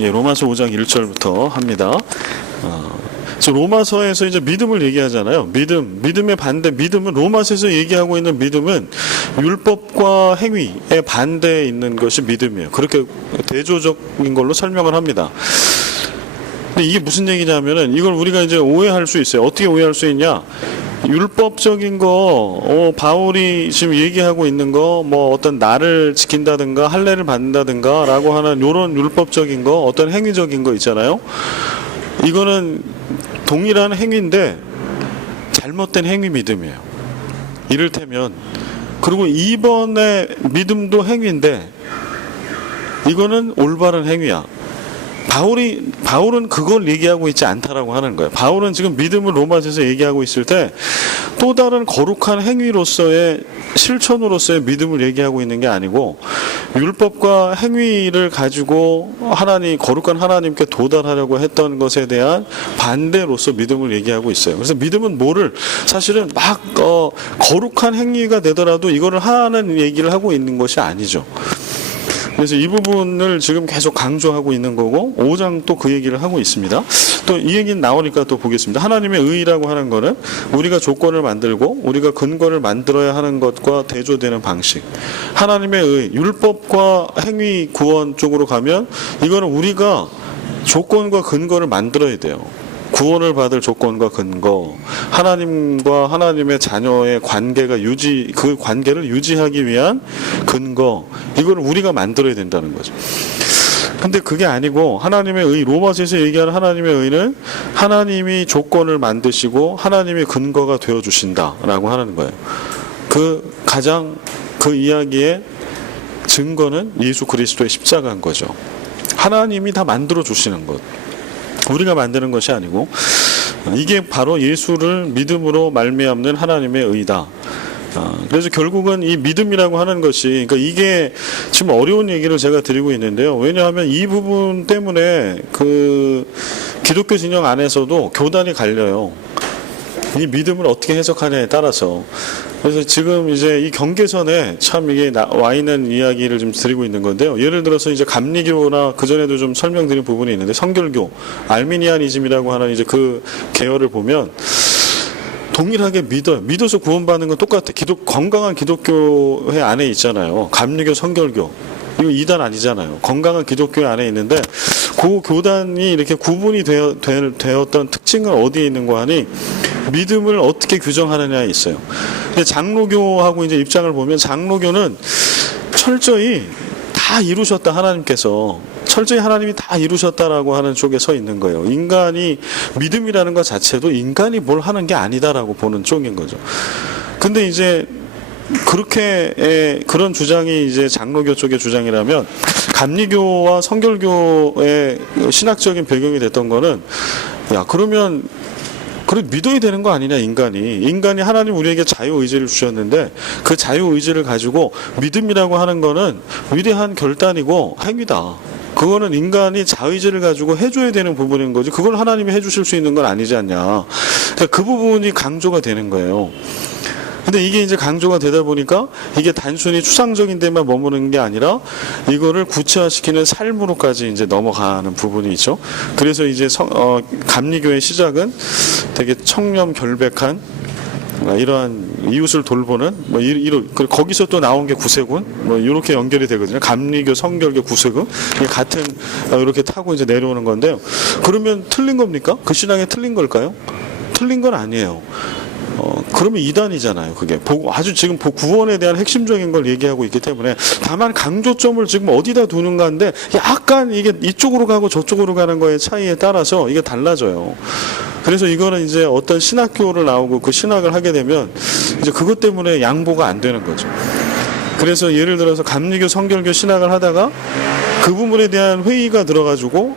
예, 로마서 5장 1절부터 합니다. 로마서에서 이제 믿음을 얘기하잖아요. 믿음의 반대, 믿음은 로마서에서 얘기하고 있는 믿음은 율법과 행위의 반대에 있는 것이 믿음이에요. 그렇게 대조적인 걸로 설명을 합니다. 근데 이게 무슨 얘기냐면은 이걸 우리가 이제 오해할 수 있어요. 어떻게 오해할 수 있냐? 율법적인 거, 바울이 지금 얘기하고 있는 거, 뭐 어떤 날을 지킨다든가 할례를 받는다든가 라고 하는 요런 율법적인 거, 어떤 행위적인 거 있잖아요. 이거는 동일한 행위인데 잘못된 행위 믿음이에요. 이를테면, 그리고 이번에 믿음도 행위인데 이거는 올바른 행위야. 바울은 그걸 얘기하고 있지 않다라고 하는 거예요. 바울은 지금 믿음을 로마서에서 얘기하고 있을 때 또 다른 거룩한 행위로서의 실천으로서의 믿음을 얘기하고 있는 게 아니고 율법과 행위를 가지고 거룩한 하나님께 도달하려고 했던 것에 대한 반대로서 믿음을 얘기하고 있어요. 그래서 믿음은 사실은 막 거룩한 행위가 되더라도 이거를 하는 얘기를 하고 있는 것이 아니죠. 그래서 이 부분을 지금 계속 강조하고 있는 거고 5장 또 그 얘기를 하고 있습니다. 또 이 얘기는 나오니까 또 보겠습니다. 하나님의 의라고 하는 거는 우리가 조건을 만들고 우리가 근거를 만들어야 하는 것과 대조되는 방식. 하나님의 의, 율법과 행위 구원 쪽으로 가면 이거는 우리가 조건과 근거를 만들어야 돼요. 구원을 받을 조건과 근거, 하나님과 하나님의 자녀의 관계가 그 관계를 유지하기 위한 근거, 이걸 우리가 만들어야 된다는 거죠. 근데 그게 아니고 하나님의 의, 로마서에서 얘기하는 하나님의 의는 하나님이 조건을 만드시고 하나님의 근거가 되어주신다라고 하는 거예요. 그 이야기의 증거는 예수 그리스도의 십자가인 거죠. 하나님이 다 만들어 주시는 것. 우리가 만드는 것이 아니고 이게 바로 예수를 믿음으로 말미암는 하나님의 의다. 그래서 결국은 이 믿음이라고 하는 것이, 그러니까 이게 지금 어려운 얘기를 제가 드리고 있는데요. 왜냐하면 이 부분 때문에 그 기독교 진영 안에서도 교단이 갈려요. 이 믿음을 어떻게 해석하냐에 따라서. 그래서 지금 이제 이 경계선에 참 이게 와 있는 이야기를 좀 드리고 있는 건데요. 예를 들어서 이제 감리교나 그전에도 좀 설명드린 부분이 있는데 성결교, 알미니아니즘이라고 하는 이제 그 계열을 보면 동일하게 믿어서 구원받는 건 똑같아. 건강한 기독교회 안에 있잖아요. 감리교, 성결교. 이거 이단 아니잖아요. 건강한 기독교 안에 있는데 그 교단이 이렇게 구분이 되었던 특징은 어디에 있는가 하니 믿음을 어떻게 규정하느냐에 있어요. 근데 장로교하고 이제 입장을 보면 장로교는 철저히 다 이루셨다, 하나님께서. 철저히 하나님이 다 이루셨다라고 하는 쪽에 서 있는 거예요. 인간이 믿음이라는 것 자체도 인간이 뭘 하는 게 아니다라고 보는 쪽인 거죠. 근데 이제 그런 주장이 이제 장로교 쪽의 주장이라면 감리교와 성결교의 신학적인 배경이 됐던 거는 그러면 믿어야 되는 거 아니냐, 인간이 하나님 우리에게 자유의지를 주셨는데 그 자유의지를 가지고 믿음이라고 하는 거는 위대한 결단이고 행위다. 그거는 인간이 자의지를 가지고 해줘야 되는 부분인 거지 그걸 하나님이 해주실 수 있는 건 아니지 않냐. 그러니까 그 부분이 강조가 되는 거예요. 근데 이게 이제 강조가 되다 보니까 이게 단순히 추상적인 데만 머무는 게 아니라 이거를 구체화시키는 삶으로까지 이제 넘어가는 부분이 있죠. 그래서 이제 감리교의 시작은 되게 청렴결백한 이러한 이웃을 돌보는 거기서 또 나온 게 구세군 이렇게 연결이 되거든요. 감리교, 성결교, 구세군 같은 이렇게 타고 이제 내려오는 건데요. 그러면 틀린 겁니까? 그 신앙이 틀린 걸까요? 틀린 건 아니에요. 그러면 이단이잖아요. 그게 아주 지금 구원에 대한 핵심적인 걸 얘기하고 있기 때문에 다만 강조점을 지금 어디다 두는가인데 약간 이게 이쪽으로 가고 저쪽으로 가는 거의 차이에 따라서 이게 달라져요. 그래서 이거는 이제 어떤 신학교를 나오고 그 신학을 하게 되면 이제 그것 때문에 양보가 안 되는 거죠. 그래서 예를 들어서 감리교, 성결교 신학을 하다가 그 부분에 대한 회의가 들어가지고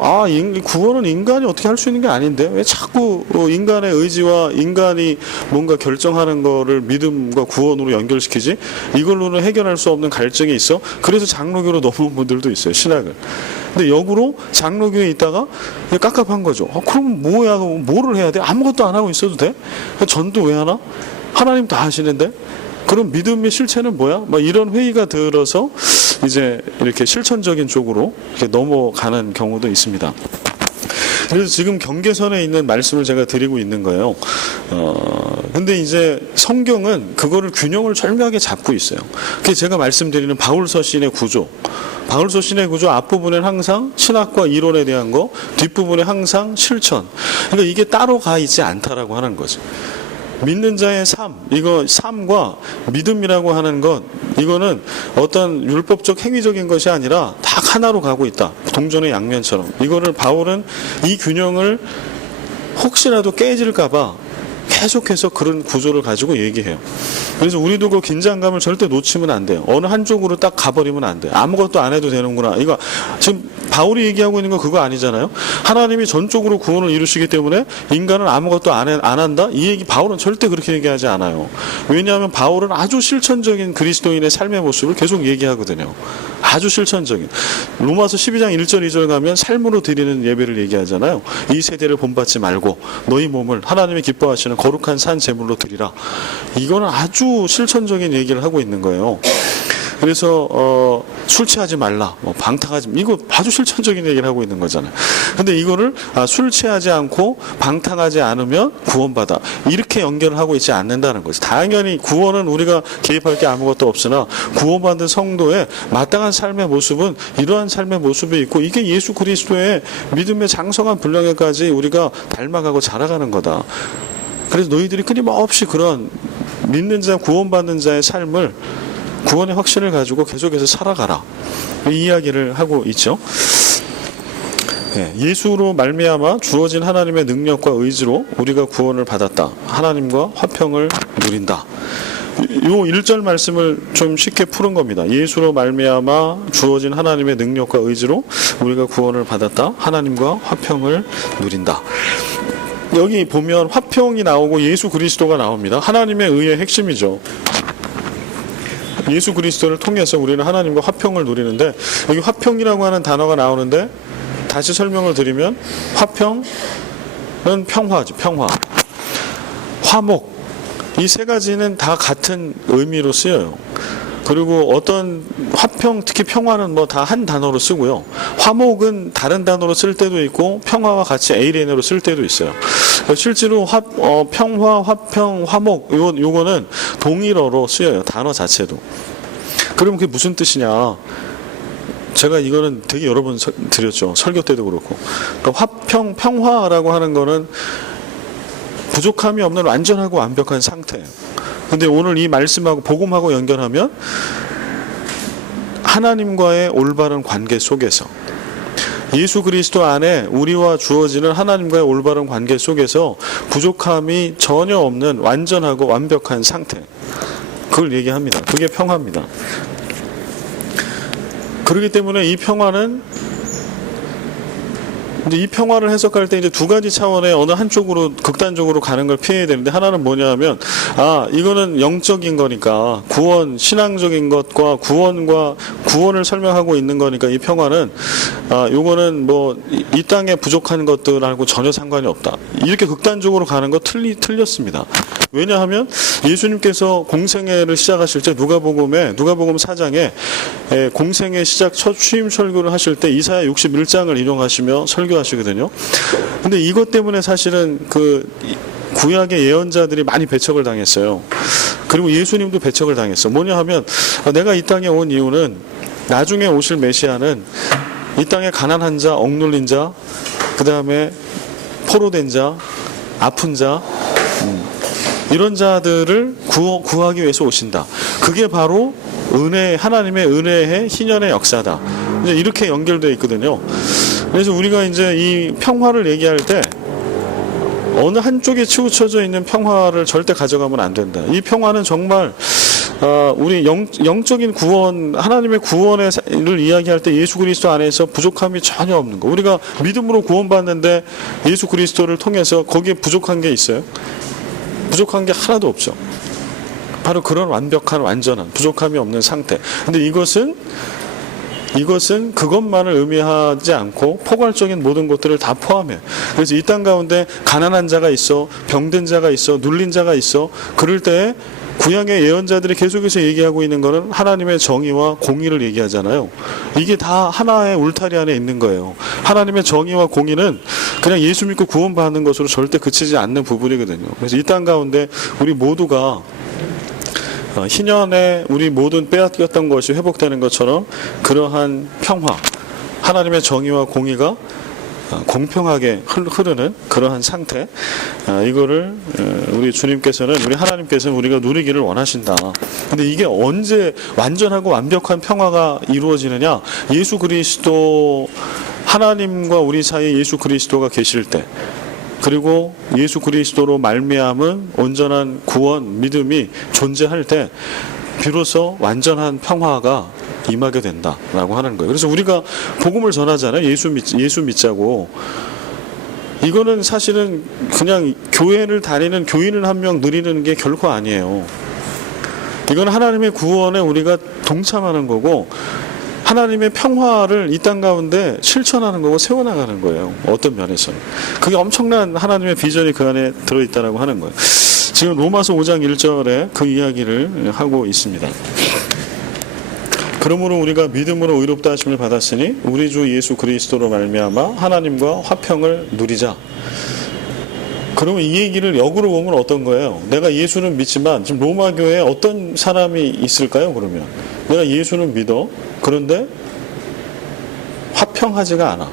구원은 인간이 어떻게 할 수 있는 게 아닌데 왜 자꾸 인간의 의지와 인간이 뭔가 결정하는 거를 믿음과 구원으로 연결시키지? 이걸로는 해결할 수 없는 갈증이 있어. 그래서 장로교로 넘어온 분들도 있어요, 신학을. 근데 역으로 장로교에 있다가 깝깝한 거죠. 그럼 뭐를 해야 돼? 아무것도 안 하고 있어도 돼? 전도 왜 하나? 하나님 다 하시는데? 그럼 믿음의 실체는 뭐야? 이런 회의가 들어서 이제 이렇게 실천적인 쪽으로 이렇게 넘어가는 경우도 있습니다. 그래서 지금 경계선에 있는 말씀을 제가 드리고 있는 거예요. 근데 이제 성경은 그거를 균형을 절묘하게 잡고 있어요. 그게 제가 말씀드리는 바울서신의 구조. 바울서신의 구조 앞부분엔 항상 신학과 이론에 대한 거, 뒷부분에 항상 실천. 그러니까 이게 따로 가 있지 않다라고 하는 거죠. 믿는 자의 삶, 이거 삶과 믿음이라고 하는 것, 이거는 어떤 율법적 행위적인 것이 아니라 다 하나로 가고 있다. 동전의 양면처럼. 이거를 바울은 이 균형을 혹시라도 깨질까봐 계속해서 그런 구조를 가지고 얘기해요. 그래서 우리도 그 긴장감을 절대 놓치면 안 돼요. 어느 한쪽으로 딱 가버리면 안 돼요. 아무것도 안 해도 되는구나. 이거 지금 바울이 얘기하고 있는 건 그거 아니잖아요. 하나님이 전적으로 구원을 이루시기 때문에 인간은 아무것도 안 한다? 이 얘기 바울은 절대 그렇게 얘기하지 않아요. 왜냐하면 바울은 아주 실천적인 그리스도인의 삶의 모습을 계속 얘기하거든요. 아주 실천적인. 로마서 12장 1절 2절 가면 삶으로 드리는 예배를 얘기하잖아요. 이 세대를 본받지 말고 너희 몸을 하나님이 기뻐하시는 거룩한 산 제물로 드리라. 이거는 아주 실천적인 얘기를 하고 있는 거예요. 그래서 술 취하지 말라, 방탕하지, 이거 아주 실천적인 얘기를 하고 있는 거잖아요. 근데 이거를 술 취하지 않고 방탕하지 않으면 구원받아, 이렇게 연결을 하고 있지 않는다는 거죠. 당연히 구원은 우리가 개입할 게 아무것도 없으나 구원받은 성도의 마땅한 삶의 모습은 이러한 삶의 모습이 있고, 이게 예수 그리스도의 믿음의 장성한 분량에까지 우리가 닮아가고 자라가는 거다. 그래서 너희들이 끊임없이 그런 믿는 자, 구원받는 자의 삶을, 구원의 확신을 가지고 계속해서 살아가라, 이 이야기를 하고 있죠. 예수로 말미암아 주어진 하나님의 능력과 의지로 우리가 구원을 받았다. 하나님과 화평을 누린다. 요 1절 말씀을 좀 쉽게 푸는 겁니다. 예수로 말미암아 주어진 하나님의 능력과 의지로 우리가 구원을 받았다. 하나님과 화평을 누린다. 여기 보면 화평이 나오고 예수 그리스도가 나옵니다. 하나님의 의의 핵심이죠. 예수 그리스도를 통해서 우리는 하나님과 화평을 누리는데, 여기 화평이라고 하는 단어가 나오는데, 다시 설명을 드리면 화평은 평화죠. 평화. 화목, 이 세 가지는 다 같은 의미로 쓰여요. 그리고 어떤 화평, 특히 평화는 뭐 다 한 단어로 쓰고요. 화목은 다른 단어로 쓸 때도 있고 평화와 같이 ALN으로 쓸 때도 있어요. 실제로 평화, 화평, 화목, 요거는 동일어로 쓰여요. 단어 자체도. 그러면 그게 무슨 뜻이냐? 제가 이거는 되게 여러 번 드렸죠. 설교 때도 그렇고. 그러니까 화평, 평화라고 하는 거는 부족함이 없는 완전하고 완벽한 상태예요. 근데 오늘 이 말씀하고 복음하고 연결하면 하나님과의 올바른 관계 속에서, 예수 그리스도 안에 우리와 주어지는 하나님과의 올바른 관계 속에서 부족함이 전혀 없는 완전하고 완벽한 상태, 그걸 얘기합니다. 그게 평화입니다. 그렇기 때문에 이 평화는, 이제 이 평화를 해석할 때 이제 두 가지 차원의 어느 한쪽으로 극단적으로 가는 걸 피해야 되는데, 하나는 뭐냐면, 이거는 영적인 거니까, 구원, 신앙적인 것과 구원을 설명하고 있는 거니까, 이 평화는 요거는 뭐 이 땅에 부족한 것들하고 전혀 상관이 없다. 이렇게 극단적으로 가는 거 틀렸습니다. 왜냐하면 예수님께서 공생애를 시작하실 때 누가복음 4장에 공생애 시작 첫 취임 설교를 하실 때 이사야 61장을 인용하시며 설교하시거든요. 근데 이것 때문에 사실은 그 구약의 예언자들이 많이 배척을 당했어요. 그리고 예수님도 배척을 당했어. 뭐냐 하면, 내가 이 땅에 온 이유는 나중에 오실 메시아는 이 땅에 가난한 자, 억눌린 자, 그 다음에 포로된 자, 아픈 자, 이런 자들을 구하기 위해서 오신다. 그게 바로 하나님의 은혜의 희년의 역사다. 이제 이렇게 연결되어 있거든요. 그래서 우리가 이제 이 평화를 얘기할 때 어느 한쪽에 치우쳐져 있는 평화를 절대 가져가면 안 된다. 이 평화는 정말 우리 영적인 구원, 하나님의 구원을 이야기할 때 예수 그리스도 안에서 부족함이 전혀 없는 거. 우리가 믿음으로 구원받는데 예수 그리스도를 통해서 거기에 부족한 게 있어요? 부족한 게 하나도 없죠. 바로 그런 완벽한, 완전한, 부족함이 없는 상태. 근데 이것은 그것만을 의미하지 않고 포괄적인 모든 것들을 다 포함해요. 그래서 이 땅 가운데 가난한 자가 있어, 병든 자가 있어, 눌린 자가 있어. 그럴 때 구약의 예언자들이 계속해서 얘기하고 있는 거는 하나님의 정의와 공의를 얘기하잖아요. 이게 다 하나의 울타리 안에 있는 거예요. 하나님의 정의와 공의는 그냥 예수 믿고 구원받는 것으로 절대 그치지 않는 부분이거든요. 그래서 이 땅 가운데 우리 모두가 희년에 우리 모든 빼앗겼던 것이 회복되는 것처럼 그러한 평화, 하나님의 정의와 공의가 공평하게 흐르는 그러한 상태, 이거를 우리 주님께서는, 우리 하나님께서는 우리가 누리기를 원하신다. 근데 이게 언제 완전하고 완벽한 평화가 이루어지느냐? 예수 그리스도, 하나님과 우리 사이에 예수 그리스도가 계실 때, 그리고 예수 그리스도로 말미암은 온전한 구원, 믿음이 존재할 때 비로소 완전한 평화가 임하게 된다라고 하는 거예요. 그래서 우리가 복음을 전하잖아요. 예수 믿자고. 이거는 사실은 그냥 교회를 다니는 교인을 한 명 누리는 게 결코 아니에요. 이건 하나님의 구원에 우리가 동참하는 거고, 하나님의 평화를 이 땅 가운데 실천하는 거고 세워나가는 거예요. 어떤 면에서는. 그게 엄청난 하나님의 비전이 그 안에 들어있다라고 하는 거예요. 지금 로마서 5장 1절에 그 이야기를 하고 있습니다. 그러므로 우리가 믿음으로 의롭다 하심을 받았으니 우리 주 예수 그리스도로 말미암아 하나님과 화평을 누리자. 그러면 이 얘기를 역으로 보면 어떤 거예요? 내가 예수는 믿지만 지금 로마 교회에 어떤 사람이 있을까요? 그러면 내가 예수는 믿어. 그런데 화평하지가 않아.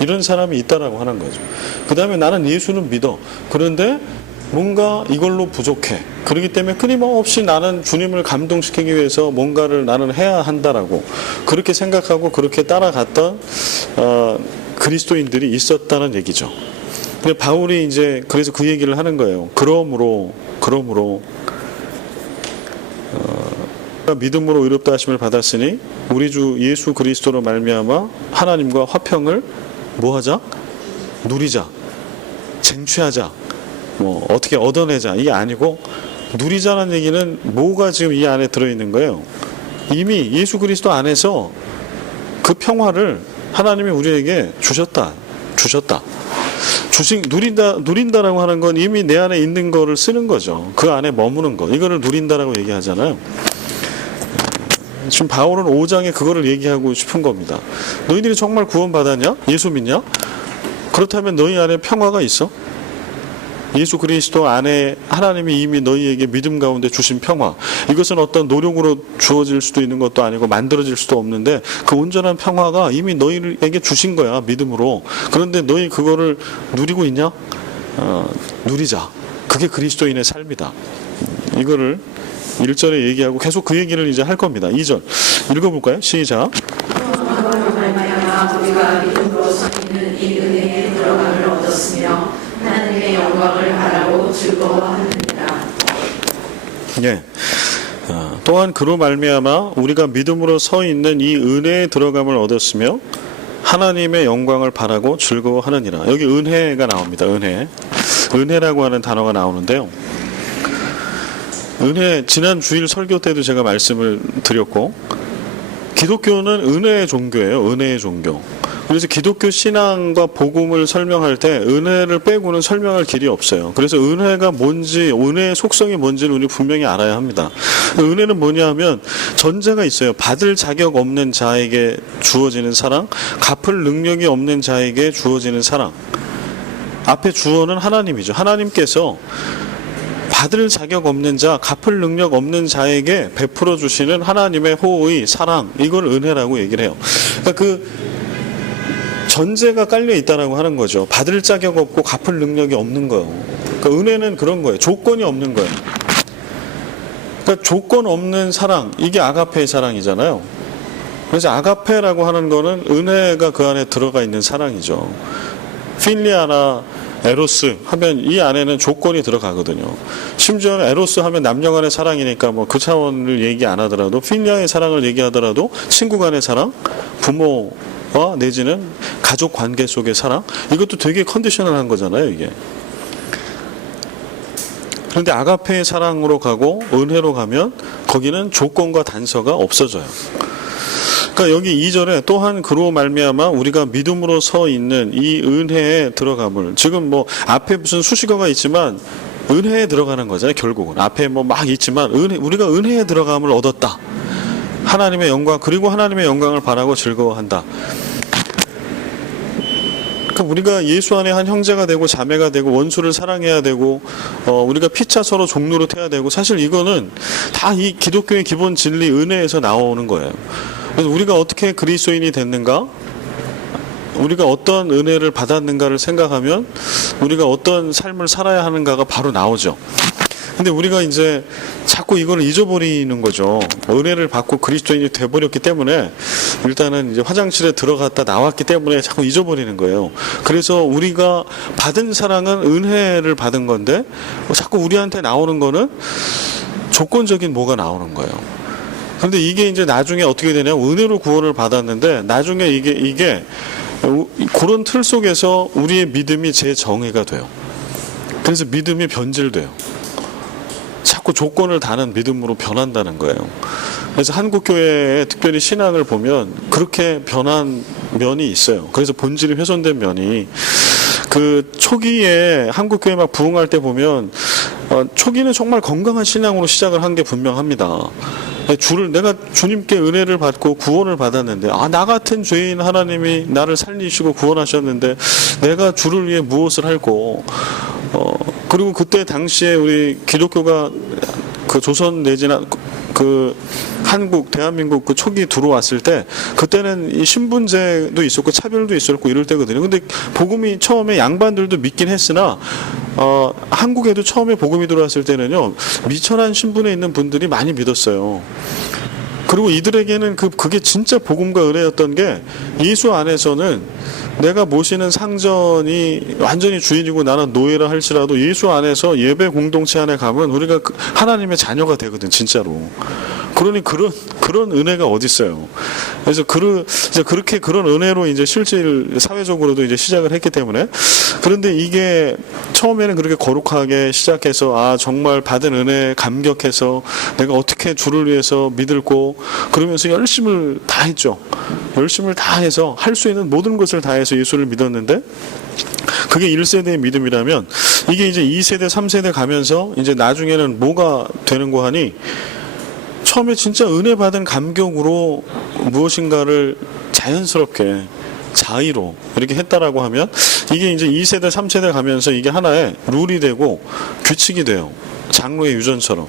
이런 사람이 있다라고 하는 거죠. 그 다음에 나는 예수는 믿어. 그런데 뭔가 이걸로 부족해. 그렇기 때문에 끊임없이 나는 주님을 감동시키기 위해서 뭔가를 나는 해야 한다라고 그렇게 생각하고 그렇게 따라갔던 그리스도인들이 있었다는 얘기죠. 근데 바울이 이제 그래서 그 얘기를 하는 거예요. 그러므로 믿음으로 의롭다 하심을 받았으니 우리 주 예수 그리스도로 말미암아 하나님과 화평을 뭐하자? 누리자. 쟁취하자. 뭐 어떻게 얻어내자. 이게 아니고 누리자는 얘기는 뭐가 지금 이 안에 들어있는 거예요? 이미 예수 그리스도 안에서 그 평화를 하나님이 우리에게 주셨다. 누린다라고 하는 건 이미 내 안에 있는 거를 쓰는 거죠. 그 안에 머무는 거. 이거를 누린다라고 얘기하잖아요. 지금 바울은 5장에 그거를 얘기하고 싶은 겁니다. 너희들이 정말 구원받았냐? 예수 믿냐? 그렇다면 너희 안에 평화가 있어? 예수 그리스도 안에 하나님이 이미 너희에게 믿음 가운데 주신 평화, 이것은 어떤 노력으로 주어질 수도 있는 것도 아니고 만들어질 수도 없는데 그 온전한 평화가 이미 너희에게 주신 거야, 믿음으로. 그런데 너희 그거를 누리고 있냐? 누리자. 그게 그리스도인의 삶이다. 이거를 1절에 얘기하고 계속 그 얘기를 이제 할 겁니다. 2절 읽어볼까요? 시작. 우리가 믿음으로써 있는 이 은혜에 들어감을 얻었으며 하나님의 영광을 바라고 즐거워하느니라. 예. 또한 그로 말미암아 우리가 믿음으로 서 있는 이 은혜에 들어감을 얻었으며 하나님의 영광을 바라고 즐거워하느니라. 여기 은혜가 나옵니다. 은혜라고 하는 단어가 나오는데요. 은혜, 지난 주일 설교 때도 제가 말씀을 드렸고, 기독교는 은혜의 종교예요. 은혜의 종교. 그래서 기독교 신앙과 복음을 설명할 때 은혜를 빼고는 설명할 길이 없어요. 그래서 은혜가 뭔지, 은혜의 속성이 뭔지를 우리 분명히 알아야 합니다. 은혜는 뭐냐 하면 전제가 있어요. 받을 자격 없는 자에게 주어지는 사랑, 갚을 능력이 없는 자에게 주어지는 사랑. 앞에 주어는 하나님이죠. 하나님께서 받을 자격 없는 자, 갚을 능력 없는 자에게 베풀어 주시는 하나님의 호의, 사랑, 이걸 은혜라고 얘기를 해요. 그러니까 그 전제가 깔려 있다라고 하는 거죠. 받을 자격 없고 갚을 능력이 없는 거예요. 그러니까 은혜는 그런 거예요. 조건이 없는 거예요. 그러니까 조건 없는 사랑, 이게 아가페의 사랑이잖아요. 그래서 아가페라고 하는 거는 은혜가 그 안에 들어가 있는 사랑이죠. 필리아나 에로스 하면 이 안에는 조건이 들어가거든요. 심지어는 에로스 하면 남녀 간의 사랑이니까 뭐 그 차원을 얘기 안 하더라도 필리아의 사랑을 얘기하더라도 친구 간의 사랑, 부모와 내지는 가족 관계 속의 사랑, 이것도 되게 컨디셔널한 거잖아요, 이게. 그런데 아가페의 사랑으로 가고 은혜로 가면 거기는 조건과 단서가 없어져요. 그러니까 여기 2절에 또한 그로 말미암아 우리가 믿음으로 서 있는 이 은혜에 들어감을, 지금 뭐 앞에 무슨 수식어가 있지만 은혜에 들어가는 거잖아요. 결국은 앞에 뭐 막 있지만 우리가 은혜에 들어감을 얻었다. 하나님의 영광, 그리고 하나님의 영광을 바라고 즐거워한다. 그러니까 우리가 예수 안에 한 형제가 되고 자매가 되고 원수를 사랑해야 되고 우리가 피차 서로 종노릇해야 되고, 사실 이거는 다 이 기독교의 기본 진리 은혜에서 나오는 거예요. 그래서 우리가 어떻게 그리스도인이 됐는가, 우리가 어떤 은혜를 받았는가를 생각하면 우리가 어떤 삶을 살아야 하는가가 바로 나오죠. 근데 우리가 이제 자꾸 이걸 잊어버리는 거죠. 은혜를 받고 그리스도인이 돼버렸기 때문에, 일단은 이제 화장실에 들어갔다 나왔기 때문에 자꾸 잊어버리는 거예요. 그래서 우리가 받은 사랑은 은혜를 받은 건데, 자꾸 우리한테 나오는 거는 조건적인 뭐가 나오는 거예요. 근데 이게 이제 나중에 어떻게 되냐면, 은혜로 구원을 받았는데 나중에 이게 그런 틀 속에서 우리의 믿음이 재정의가 돼요. 그래서 믿음이 변질돼요. 자꾸 조건을 다는 믿음으로 변한다는 거예요. 그래서 한국 교회의 특별히 신앙을 보면 그렇게 변한 면이 있어요. 그래서 본질이 훼손된 면이, 그 초기에 한국 교회 막 부흥할 때 보면 초기는 정말 건강한 신앙으로 시작을 한 게 분명합니다. 내가 주님께 은혜를 받고 구원을 받았는데, 나 같은 죄인 하나님이 나를 살리시고 구원하셨는데 내가 주를 위해 무엇을 할고, 그리고 그때 당시에 우리 기독교가 그 조선 내지나 그 한국, 대한민국 그 초기 들어왔을 때, 그때는 이 신분제도 있었고 차별도 있었고 이럴 때거든요. 근데 복음이 처음에 양반들도 믿긴 했으나, 한국에도 처음에 복음이 들어왔을 때는요, 미천한 신분에 있는 분들이 많이 믿었어요. 그리고 이들에게는 그게 진짜 복음과 은혜였던 게, 예수 안에서는 내가 모시는 상전이 완전히 주인이고 나는 노예라 할지라도 예수 안에서 예배 공동체 안에 가면 우리가 하나님의 자녀가 되거든, 진짜로. 그러니 그런 은혜가 어디 있어요. 그래서 이제 그렇게 그런 은혜로 이제 실질 사회적으로도 이제 시작을 했기 때문에. 그런데 이게 처음에는 그렇게 거룩하게 시작해서 정말 받은 은혜에 감격해서 내가 어떻게 주를 위해서 믿을고, 그러면서 열심을 다 했죠. 열심을 다 해서 할 수 있는 모든 것을 다 해서 예수를 믿었는데, 그게 1세대의 믿음이라면, 이게 이제 2세대, 3세대 가면서 이제 나중에는 뭐가 되는고 하니, 처음에 진짜 은혜 받은 감격으로 무엇인가를 자연스럽게 자의로 이렇게 했다라고 하면, 이게 이제 2세대, 3세대 가면서 이게 하나의 룰이 되고 규칙이 돼요. 장로의 유전처럼.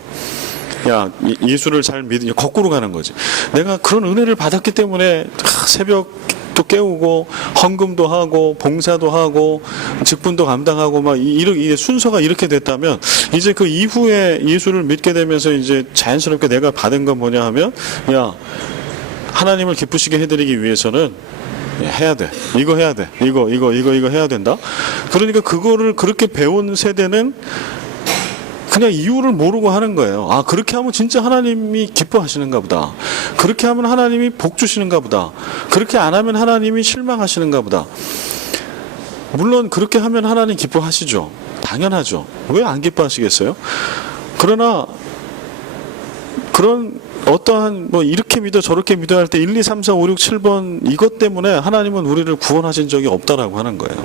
예수를 잘 믿으니 거꾸로 가는 거지. 내가 그런 은혜를 받았기 때문에 새벽도 깨우고 헌금도 하고 봉사도 하고 직분도 감당하고 막 이렇게 순서가 이렇게 됐다면, 이제 그 이후에 예수를 믿게 되면서 이제 자연스럽게 내가 받은 건 뭐냐 하면, 하나님을 기쁘시게 해드리기 위해서는 해야 돼. 이거 해야 돼. 이거 해야 된다. 그러니까 그거를 그렇게 배운 세대는 그냥 이유를 모르고 하는 거예요. 그렇게 하면 진짜 하나님이 기뻐하시는가 보다. 그렇게 하면 하나님이 복 주시는가 보다. 그렇게 안 하면 하나님이 실망하시는가 보다. 물론 그렇게 하면 하나님 기뻐하시죠. 당연하죠. 왜 안 기뻐하시겠어요? 그러나 그런 어떠한 이렇게 믿어 저렇게 믿어야 할 때 1, 2, 3, 4, 5, 6, 7번 이것 때문에 하나님은 우리를 구원하신 적이 없다라고 하는 거예요.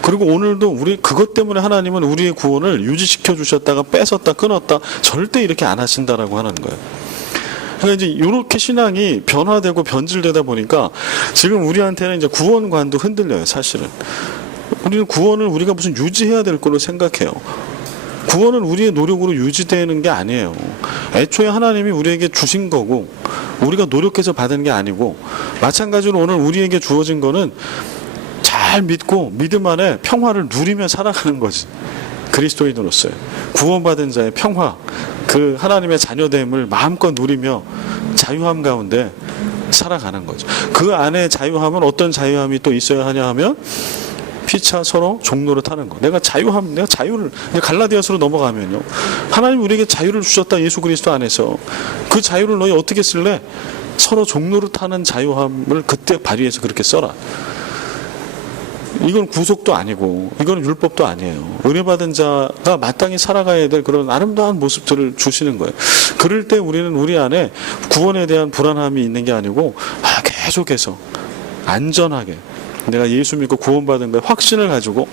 그리고 오늘도 그것 때문에 하나님은 우리의 구원을 유지시켜 주셨다가 뺏었다 끊었다 절대 이렇게 안 하신다라고 하는 거예요. 그러니까 이제 이렇게 신앙이 변화되고 변질되다 보니까 지금 우리한테는 이제 구원관도 흔들려요, 사실은. 우리는 구원을 우리가 무슨 유지해야 될 걸로 생각해요. 구원은 우리의 노력으로 유지되는 게 아니에요. 애초에 하나님이 우리에게 주신 거고 우리가 노력해서 받은 게 아니고, 마찬가지로 오늘 우리에게 주어진 거는 잘 믿고 믿음 안에 평화를 누리며 살아가는 거지. 그리스도인으로서의 구원받은 자의 평화, 그 하나님의 자녀됨을 마음껏 누리며 자유함 가운데 살아가는 거죠. 그 안에 자유함은 어떤 자유함이 또 있어야 하냐 하면, 피차 서로 종로를 타는 거. 내가 자유를, 갈라디아서로 넘어가면요, 하나님 우리에게 자유를 주셨다. 예수 그리스도 안에서. 그 자유를 너희 어떻게 쓸래? 서로 종로를 타는 자유함을 그때 발휘해서 그렇게 써라. 이건 구속도 아니고 이건 율법도 아니에요. 은혜 받은 자가 마땅히 살아가야 될 그런 아름다운 모습들을 주시는 거예요. 그럴 때 우리는 우리 안에 구원에 대한 불안함이 있는 게 아니고 계속해서 안전하게 내가 예수 믿고 구원받은 거에 확신을 가지고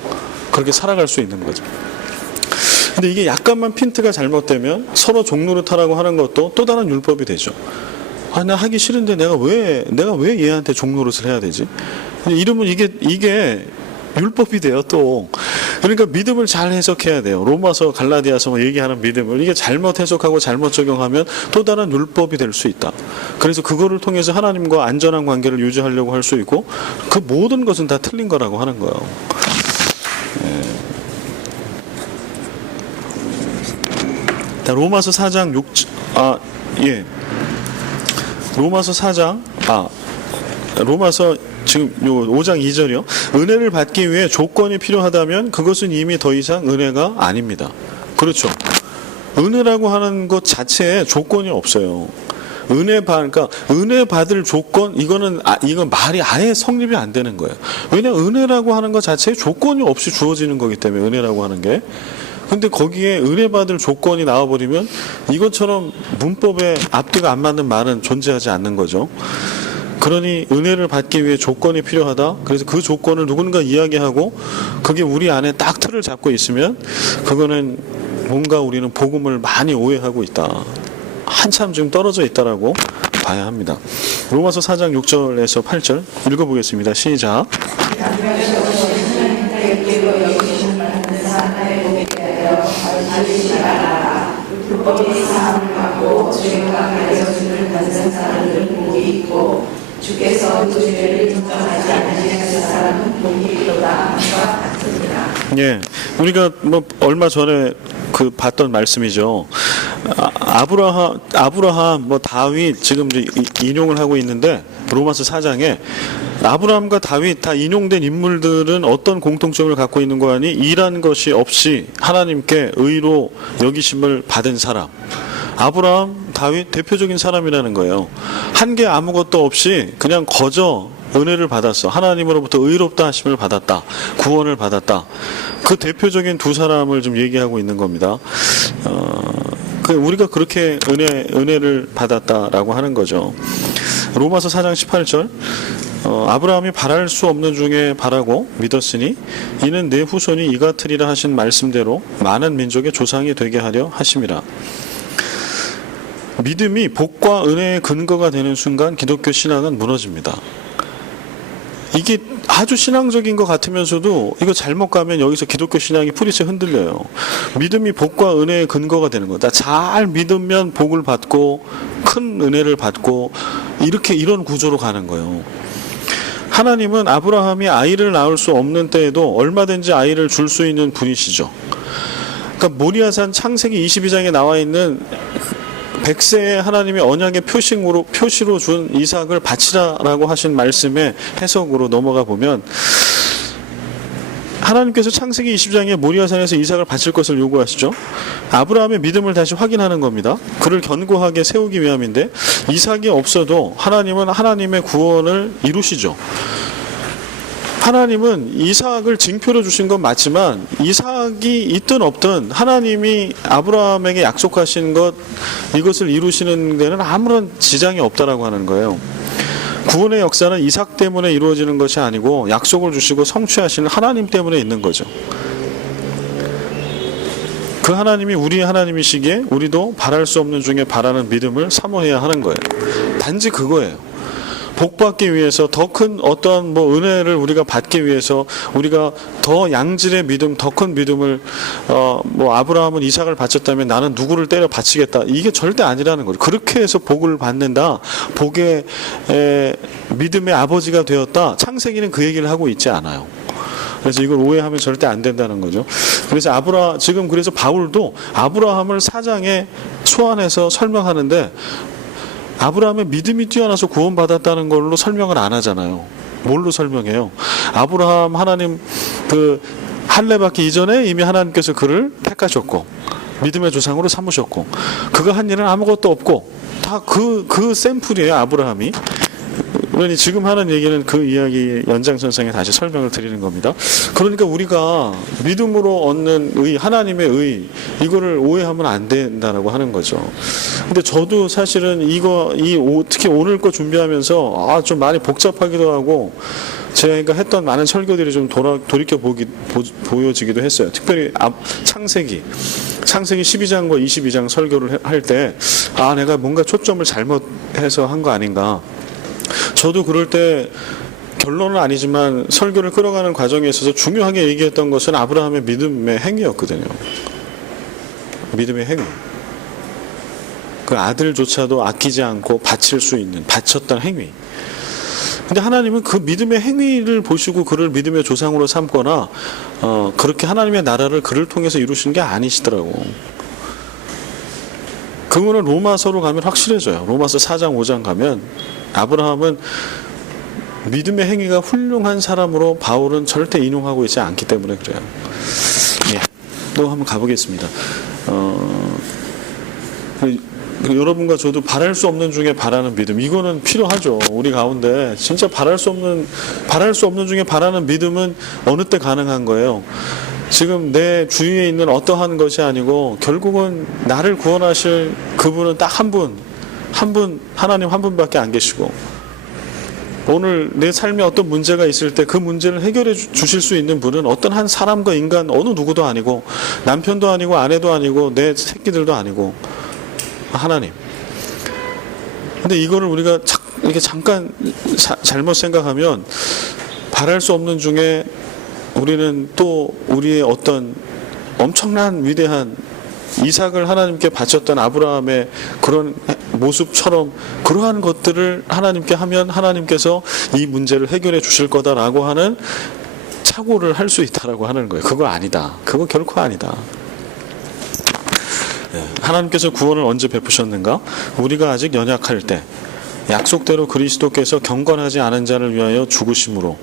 그렇게 살아갈 수 있는 거죠. 근데 이게 약간만 핀트가 잘못되면 서로 종노릇하라고 하는 것도 또 다른 율법이 되죠. 아, 나 하기 싫은데 내가 왜 얘한테 종노릇을 해야 되지? 이러면 이게 율법이 돼요, 또. 그러니까 믿음을 잘 해석해야 돼요. 로마서, 갈라디아서 뭐 얘기하는 믿음을 이게 잘못 해석하고 잘못 적용하면 또 다른 율법이 될 수 있다. 그래서 그거를 통해서 하나님과 안전한 관계를 유지하려고 할 수 있고, 그 모든 것은 다 틀린 거라고 하는 거예요. 네. 로마서 4장 6, 로마서 지금 요 5장 2절이요. 은혜를 받기 위해 조건이 필요하다면 그것은 이미 더 이상 은혜가 아닙니다. 그렇죠. 은혜라고 하는 것 자체에 조건이 없어요. 그러니까 은혜 받을 조건, 이건 말이 아예 성립이 안 되는 거예요. 왜냐하면 은혜라고 하는 것 자체에 조건이 없이 주어지는 거기 때문에, 은혜라고 하는 게. 근데 거기에 은혜 받을 조건이 나와버리면 이것처럼 문법에 앞뒤가 안 맞는 말은 존재하지 않는 거죠. 그러니 은혜를 받기 위해 조건이 필요하다. 그래서 그 조건을 누군가 이야기하고 그게 우리 안에 딱 틀을 잡고 있으면 그거는 뭔가 우리는 복음을 많이 오해하고 있다. 한참 지금 떨어져 있다라고 봐야 합니다. 로마서 4장 6절에서 8절 읽어보겠습니다. 시작. 주께서 그 죄를 인정하지 않으시는 사람은 복이 있도다. 예, 우리가 뭐 얼마 전에 그 봤던 말씀이죠. 아브라함, 뭐 다윗 지금 인용을 하고 있는데 로마서 4장에 아브라함과 다윗 다 인용된 인물들은 어떤 공통점을 갖고 있는 거 아니? 일한 것이 없이 하나님께 의로 여기심을 받은 사람. 아브라함, 다윗 대표적인 사람이라는 거예요. 한 게 아무것도 없이 그냥 거저 은혜를 받았어. 하나님으로부터 의롭다 하심을 받았다. 구원을 받았다. 그 대표적인 두 사람을 좀 얘기하고 있는 겁니다. 우리가 그렇게 은혜를 받았다라고 하는 거죠. 로마서 4장 18절 아브라함이 바랄 수 없는 중에 바라고 믿었으니 이는 내 후손이 이 같으리라 하신 말씀대로 많은 민족의 조상이 되게 하려 하심이라. 믿음이 복과 은혜의 근거가 되는 순간 기독교 신앙은 무너집니다. 이게 아주 신앙적인 것 같으면서도 이거 잘못 가면 여기서 기독교 신앙이 뿌리째 흔들려요. 믿음이 복과 은혜의 근거가 되는 거다. 잘 믿으면 복을 받고 큰 은혜를 받고 이런 구조로 가는 거예요. 하나님은 아브라함이 아이를 낳을 수 없는 때에도 얼마든지 아이를 줄 수 있는 분이시죠. 그러니까 모리아산 창세기 22장에 나와 있는 100세에 하나님이 언약의 표시로 준 이삭을 바치라라고 하신 말씀의 해석으로 넘어가 보면 하나님께서 창세기 20장에 모리아산에서 이삭을 바칠 것을 요구하시죠. 아브라함의 믿음을 다시 확인하는 겁니다. 그를 견고하게 세우기 위함인데 이삭이 없어도 하나님은 하나님의 구원을 이루시죠. 하나님은 이삭을 징표로 주신 건 맞지만 이삭이 있든 없든 하나님이 아브라함에게 약속하신 이것을 이루시는 데는 아무런 지장이 없다라고 하는 거예요. 구원의 역사는 이삭 때문에 이루어지는 것이 아니고 약속을 주시고 성취하시는 하나님 때문에 있는 거죠. 그 하나님이 우리의 하나님이시기에 우리도 바랄 수 없는 중에 바라는 믿음을 사모해야 하는 거예요. 단지 그거예요. 복받기 위해서 더 큰 어떠한 은혜를 우리가 받기 위해서 우리가 더 양질의 믿음, 더 큰 믿음을 아브라함은 이삭을 바쳤다면 나는 누구를 때려 바치겠다. 이게 절대 아니라는 거죠. 그렇게 해서 복을 받는다. 복의 믿음의 아버지가 되었다. 창세기는 그 얘기를 하고 있지 않아요. 그래서 이걸 오해하면 절대 안 된다는 거죠. 그래서 그래서 바울도 아브라함을 4장에 소환해서 설명하는데 아브라함의 믿음이 뛰어나서 구원받았다는 걸로 설명을 안 하잖아요. 뭘로 설명해요? 아브라함 하나님 할례 받기 이전에 이미 하나님께서 그를 택하셨고 믿음의 조상으로 삼으셨고 그가 한 일은 아무것도 없고 다 그 샘플이에요. 아브라함이 그러니 지금 하는 얘기는 그 이야기 연장선상에 다시 설명을 드리는 겁니다. 그러니까 우리가 믿음으로 얻는 의, 하나님의 의, 이거를 오해하면 안 된다라고 하는 거죠. 근데 저도 사실은 특히 오늘 거 준비하면서 좀 많이 복잡하기도 하고 제가 했던 많은 설교들이 좀 돌이켜 보여지기도 했어요. 특별히 창세기 12장과 22장 설교를 할 때 내가 뭔가 초점을 잘못해서 한 거 아닌가. 저도 그럴 때 결론은 아니지만 설교를 끌어가는 과정에 있어서 중요하게 얘기했던 것은 아브라함의 믿음의 행위였거든요. 믿음의 행위. 그 아들조차도 아끼지 않고 바쳤던 행위. 근데 하나님은 그 믿음의 행위를 보시고 그를 믿음의 조상으로 삼거나 그렇게 하나님의 나라를 그를 통해서 이루신 게 아니시더라고. 그거는 로마서로 가면 확실해져요. 로마서 4장 5장 가면 아브라함은 믿음의 행위가 훌륭한 사람으로 바울은 절대 인용하고 있지 않기 때문에 그래요. 예. 또 한번 가보겠습니다. 여러분과 저도 바랄 수 없는 중에 바라는 믿음, 이거는 필요하죠. 우리 가운데 진짜 바랄 수 없는 중에 바라는 믿음은 어느 때 가능한 거예요? 지금 내 주위에 있는 어떠한 것이 아니고 결국은 나를 구원하실 그분은 딱 한 분, 하나님 한 분밖에 안 계시고, 오늘 내 삶에 어떤 문제가 있을 때 그 문제를 해결해 주실 수 있는 분은 어떤 한 사람과 인간 어느 누구도 아니고, 남편도 아니고 아내도 아니고 내 새끼들도 아니고 하나님. 근데 이거를 우리가 이렇게 잠깐 잘못 생각하면 바랄 수 없는 중에 우리는 또 우리의 어떤 엄청난 위대한 이삭을 하나님께 바쳤던 아브라함의 그런 모습처럼 그러한 것들을 하나님께 하면 하나님께서 이 문제를 해결해 주실 거다라고 하는 착오를 할 수 있다라고 하는 거예요. 그거 아니다. 그거 결코 아니다. 하나님께서 구원을 언제 베푸셨는가? 우리가 아직 연약할 때, 약속대로 그리스도께서 경건하지 않은 자를 위하여 죽으심으로.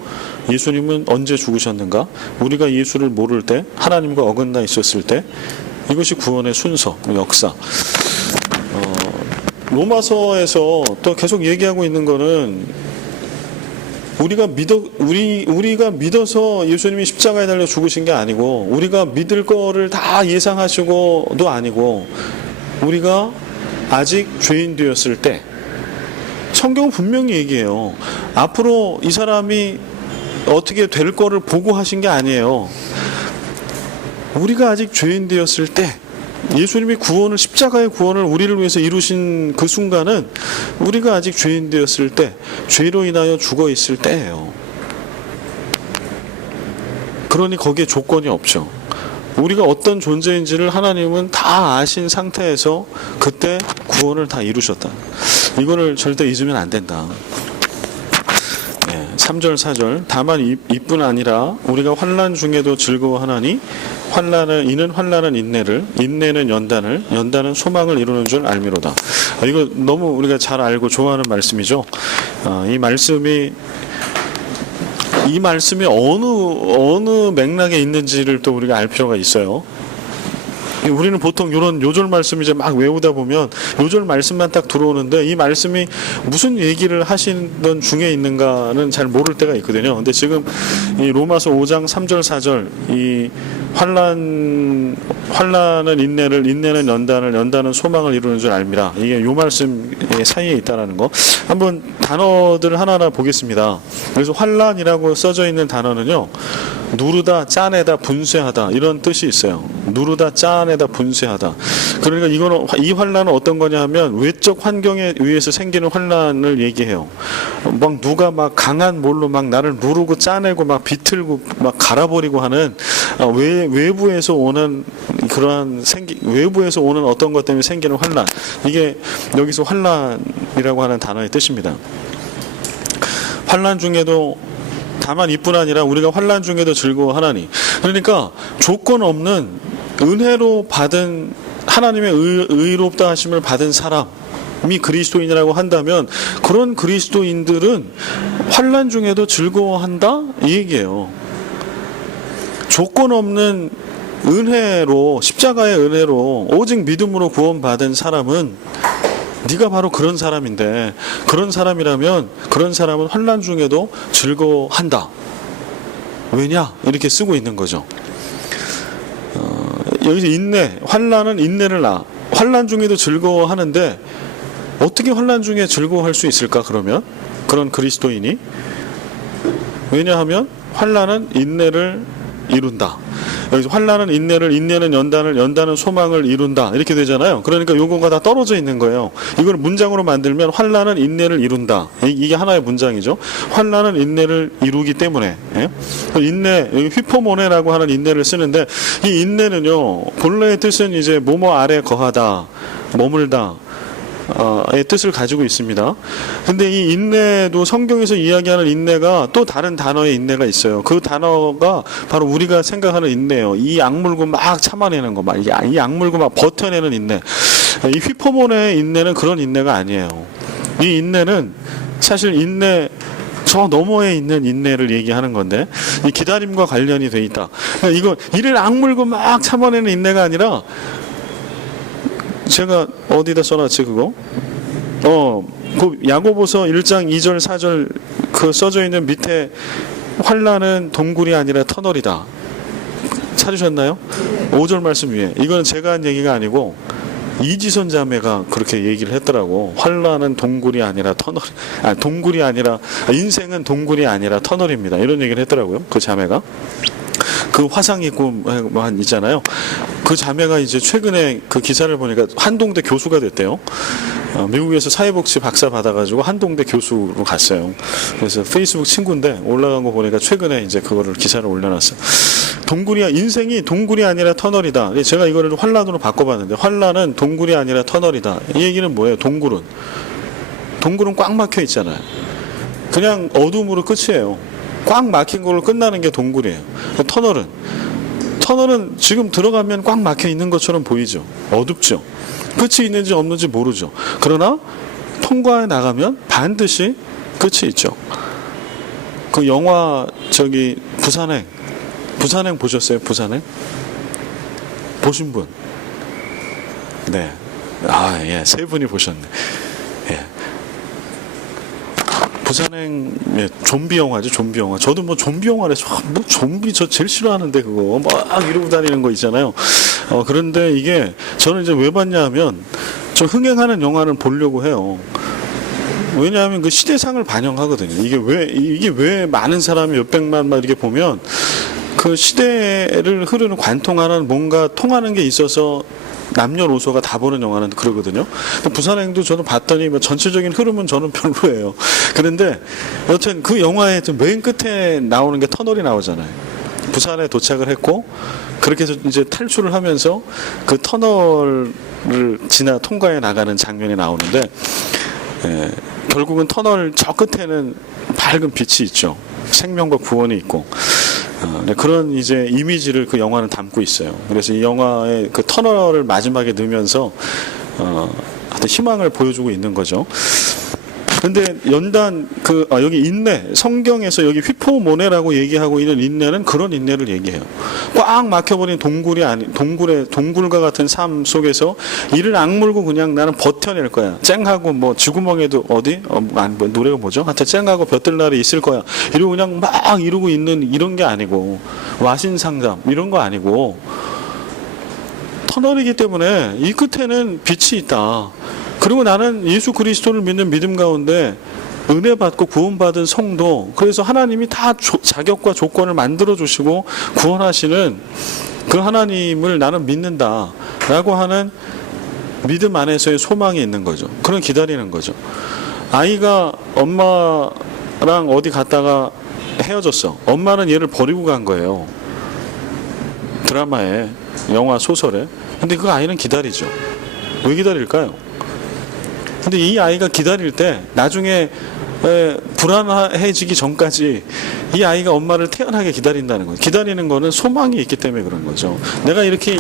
예수님은 언제 죽으셨는가? 우리가 예수를 모를 때, 하나님과 어긋나 있었을 때. 이것이 구원의 순서, 역사. 로마서에서 또 계속 얘기하고 있는 거는 우리가 믿어서 예수님이 십자가에 달려 죽으신 게 아니고, 우리가 믿을 거를 다 예상하시고도 아니고, 우리가 아직 죄인 되었을 때, 성경은 분명히 얘기해요. 앞으로 이 사람이 어떻게 될 거를 보고 하신 게 아니에요. 우리가 아직 죄인 되었을 때, 예수님이 십자가의 구원을 우리를 위해서 이루신 그 순간은 우리가 아직 죄인 되었을 때, 죄로 인하여 죽어 있을 때예요. 그러니 거기에 조건이 없죠. 우리가 어떤 존재인지를 하나님은 다 아신 상태에서 그때 구원을 다 이루셨다. 이거를 절대 잊으면 안 된다. 3절 4절 다만 이뿐 아니라 우리가 환난 중에도 즐거워하나니 이는 환난은 인내를, 인내는 연단은 소망을 이루는 줄 알미로다. 이거 너무 우리가 잘 알고 좋아하는 말씀이죠. 이 말씀이 어느 맥락에 있는지를 또 우리가 알 필요가 있어요. 우리는 보통 이런 요절 말씀 이제 막 외우다 보면 요절 말씀만 딱 들어오는데 이 말씀이 무슨 얘기를 하시는 중에 있는가는 잘 모를 때가 있거든요. 근데 지금 이 로마서 5장 3절 4절 이 환난은 인내를, 인내는 연단은 소망을 이루는 줄 알미라. 이게 요 말씀 사이에 있다라는 거. 한번 단어들 하나하나 보겠습니다. 그래서 환난이라고 써져 있는 단어는요, 누르다, 짜내다, 분쇄하다 이런 뜻이 있어요. 누르다, 짜내다, 분쇄하다. 그러니까 이 환난은 어떤 거냐 하면 외적 환경에 의해서 생기는 환난을 얘기해요. 막 누가 막 강한 몰로 막 나를 누르고 짜내고 막 비틀고 막 갈아버리고 하는 외부에서 오는 외부에서 오는 어떤 것 때문에 생기는 환난. 이게 여기서 환난이라고 하는 단어의 뜻입니다. 환난 중에도 다만 이뿐 아니라 우리가 환난 중에도 즐거워하나니. 그러니까 조건 없는 은혜로 받은 하나님의 의롭다 하심을 받은 사람이 그리스도인이라고 한다면 그런 그리스도인들은 환난 중에도 즐거워한다 이 얘기예요. 조건 없는 은혜로, 십자가의 은혜로 오직 믿음으로 구원받은 사람은 네가 바로 그런 사람인데, 그런 사람이라면 그런 사람은 환난 중에도 즐거워한다. 왜냐? 이렇게 쓰고 있는 거죠. 여기서 인내, 환난은 인내를 낳아. 환난 중에도 즐거워하는데 어떻게 환난 중에 즐거워할 수 있을까? 그러면 그런 그리스도인이, 왜냐하면 환난은 인내를 이룬다. 여기서 환난은 인내를, 인내는 연단을, 연단은 소망을 이룬다. 이렇게 되잖아요. 그러니까 요거가 다 떨어져 있는 거예요. 이걸 문장으로 만들면 환난은 인내를 이룬다. 이게 하나의 문장이죠. 환난은 인내를 이루기 때문에. 예? 인내, 여기 휘포모네라고 하는 인내를 쓰는데, 이 인내는요, 본래의 뜻은 이제 뭐뭐 아래 거하다, 머물다, 의 뜻을 가지고 있습니다. 근데 이 인내도 성경에서 이야기하는 인내가 또 다른 단어의 인내가 있어요. 그 단어가 바로 우리가 생각하는 인내예요. 이 악물고 막 참아내는 거, 이 악물고 막 버텨내는 인내. 이 휘포몬의 인내는 그런 인내가 아니에요. 이 인내는 사실 인내 저 너머에 있는 인내를 얘기하는 건데, 이 기다림과 관련이 돼 있다. 이거 이를 악물고 막 참아내는 인내가 아니라, 제가 어디다 써놨지 그거? 그 야고보서 1장 2절 4절 그 써져 있는 밑에 환난은 동굴이 아니라 터널이다. 찾으셨나요? 5절 말씀 위에. 이건 제가 한 얘기가 아니고 이지선 자매가 그렇게 얘기를 했더라고. 환난은 동굴이 아니라 터널, 동굴이 아니라, 인생은 동굴이 아니라 터널입니다. 이런 얘기를 했더라고요. 그 자매가. 그 화상 입고 있잖아요. 그 자매가 이제 최근에 그 기사를 보니까 한동대 교수가 됐대요. 미국에서 사회복지 박사 받아가지고 한동대 교수로 갔어요. 그래서 페이스북 친구인데 올라간 거 보니까 최근에 이제 그거를 기사를 올려놨어요. 인생이 동굴이 아니라 터널이다. 제가 이거를 환란으로 바꿔봤는데, 환란은 동굴이 아니라 터널이다. 이 얘기는 뭐예요? 동굴은 꽉 막혀 있잖아요. 그냥 어둠으로 끝이에요. 꽉 막힌 걸로 끝나는 게 동굴이에요. 터널은 지금 들어가면 꽉 막혀 있는 것처럼 보이죠. 어둡죠. 끝이 있는지 없는지 모르죠. 그러나 통과해 나가면 반드시 끝이 있죠. 그 영화 부산행 보셨어요? 부산행 보신 분? 네. 예, 세 분이 보셨네. 예. 부산행, 예, 좀비 영화죠, 좀비 영화. 저도 뭐 좀비 영화에서 뭐 좀비 저 제일 싫어하는데 그거 막 이러고 다니는 거 있잖아요. 그런데 이게 저는 이제 왜 봤냐 하면, 저 흥행하는 영화를 보려고 해요. 왜냐하면 그 시대상을 반영하거든요. 이게 왜 많은 사람이 몇백만 막 이렇게 보면, 그 시대를 흐르는 관통하는 뭔가 통하는 게 있어서 남녀노소가 다 보는 영화는 그러거든요. 부산행도 저는 봤더니 뭐 전체적인 흐름은 저는 별로예요. 그런데 여튼 그 영화의 맨 끝에 나오는 게 터널이 나오잖아요. 부산에 도착을 했고, 그렇게 해서 이제 탈출을 하면서 그 터널을 통과해 나가는 장면이 나오는데, 결국은 터널 저 끝에는 밝은 빛이 있죠. 생명과 구원이 있고. 그런 이제 이미지를 그 영화는 담고 있어요. 그래서 이 영화의 그 터널을 마지막에 넣으면서 하여튼 희망을 보여주고 있는 거죠. 근데 연단 여기 인내, 성경에서 여기 휘포모네라고 얘기하고 있는 인내는 그런 인내를 얘기해요. 꽉 막혀버린 동굴과 같은 삶 속에서 이를 악물고 그냥 나는 버텨낼 거야. 쨍하고 뭐 쥐구멍에도 노래가 뭐죠? 하여튼 쨍하고 볕들 날이 있을 거야. 이러고 그냥 막 이러고 있는 이런 게 아니고, 와신상담 이런 거 아니고, 터널이기 때문에 이 끝에는 빛이 있다. 그리고 나는 예수 그리스도를 믿는 믿음 가운데 은혜 받고 구원받은 성도, 그래서 하나님이 다 자격과 조건을 만들어 주시고 구원하시는 그 하나님을 나는 믿는다라고 하는 믿음 안에서의 소망이 있는 거죠. 그런 기다리는 거죠. 아이가 엄마랑 어디 갔다가 헤어졌어. 엄마는 얘를 버리고 간 거예요. 드라마에, 영화, 소설에. 근데 그 아이는 기다리죠. 왜 기다릴까요? 근데 이 아이가 기다릴 때 나중에 불안해지기 전까지 이 아이가 엄마를 태연하게 기다린다는 거예요. 기다리는 거는 소망이 있기 때문에 그런 거죠. 내가 이렇게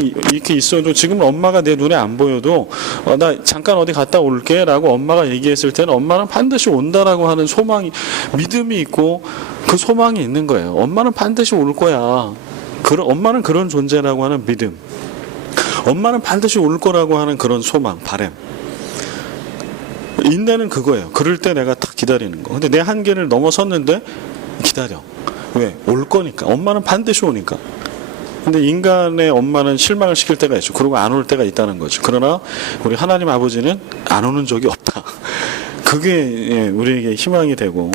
있어도, 지금 엄마가 내 눈에 안 보여도 나 잠깐 어디 갔다 올게 라고 엄마가 얘기했을 때는 엄마는 반드시 온다라고 하는 소망이, 믿음이 있고 그 소망이 있는 거예요. 엄마는 반드시 올 거야. 엄마는 그런 존재라고 하는 믿음, 엄마는 반드시 올 거라고 하는 그런 소망, 바람. 인내는 그거예요. 그럴 때 내가 딱 기다리는 거. 근데 내 한계를 넘어섰는데 기다려. 왜? 올 거니까. 엄마는 반드시 오니까. 근데 인간의 엄마는 실망을 시킬 때가 있죠. 그리고 안 올 때가 있다는 거죠. 그러나 우리 하나님 아버지는 안 오는 적이 없다. 그게 우리에게 희망이 되고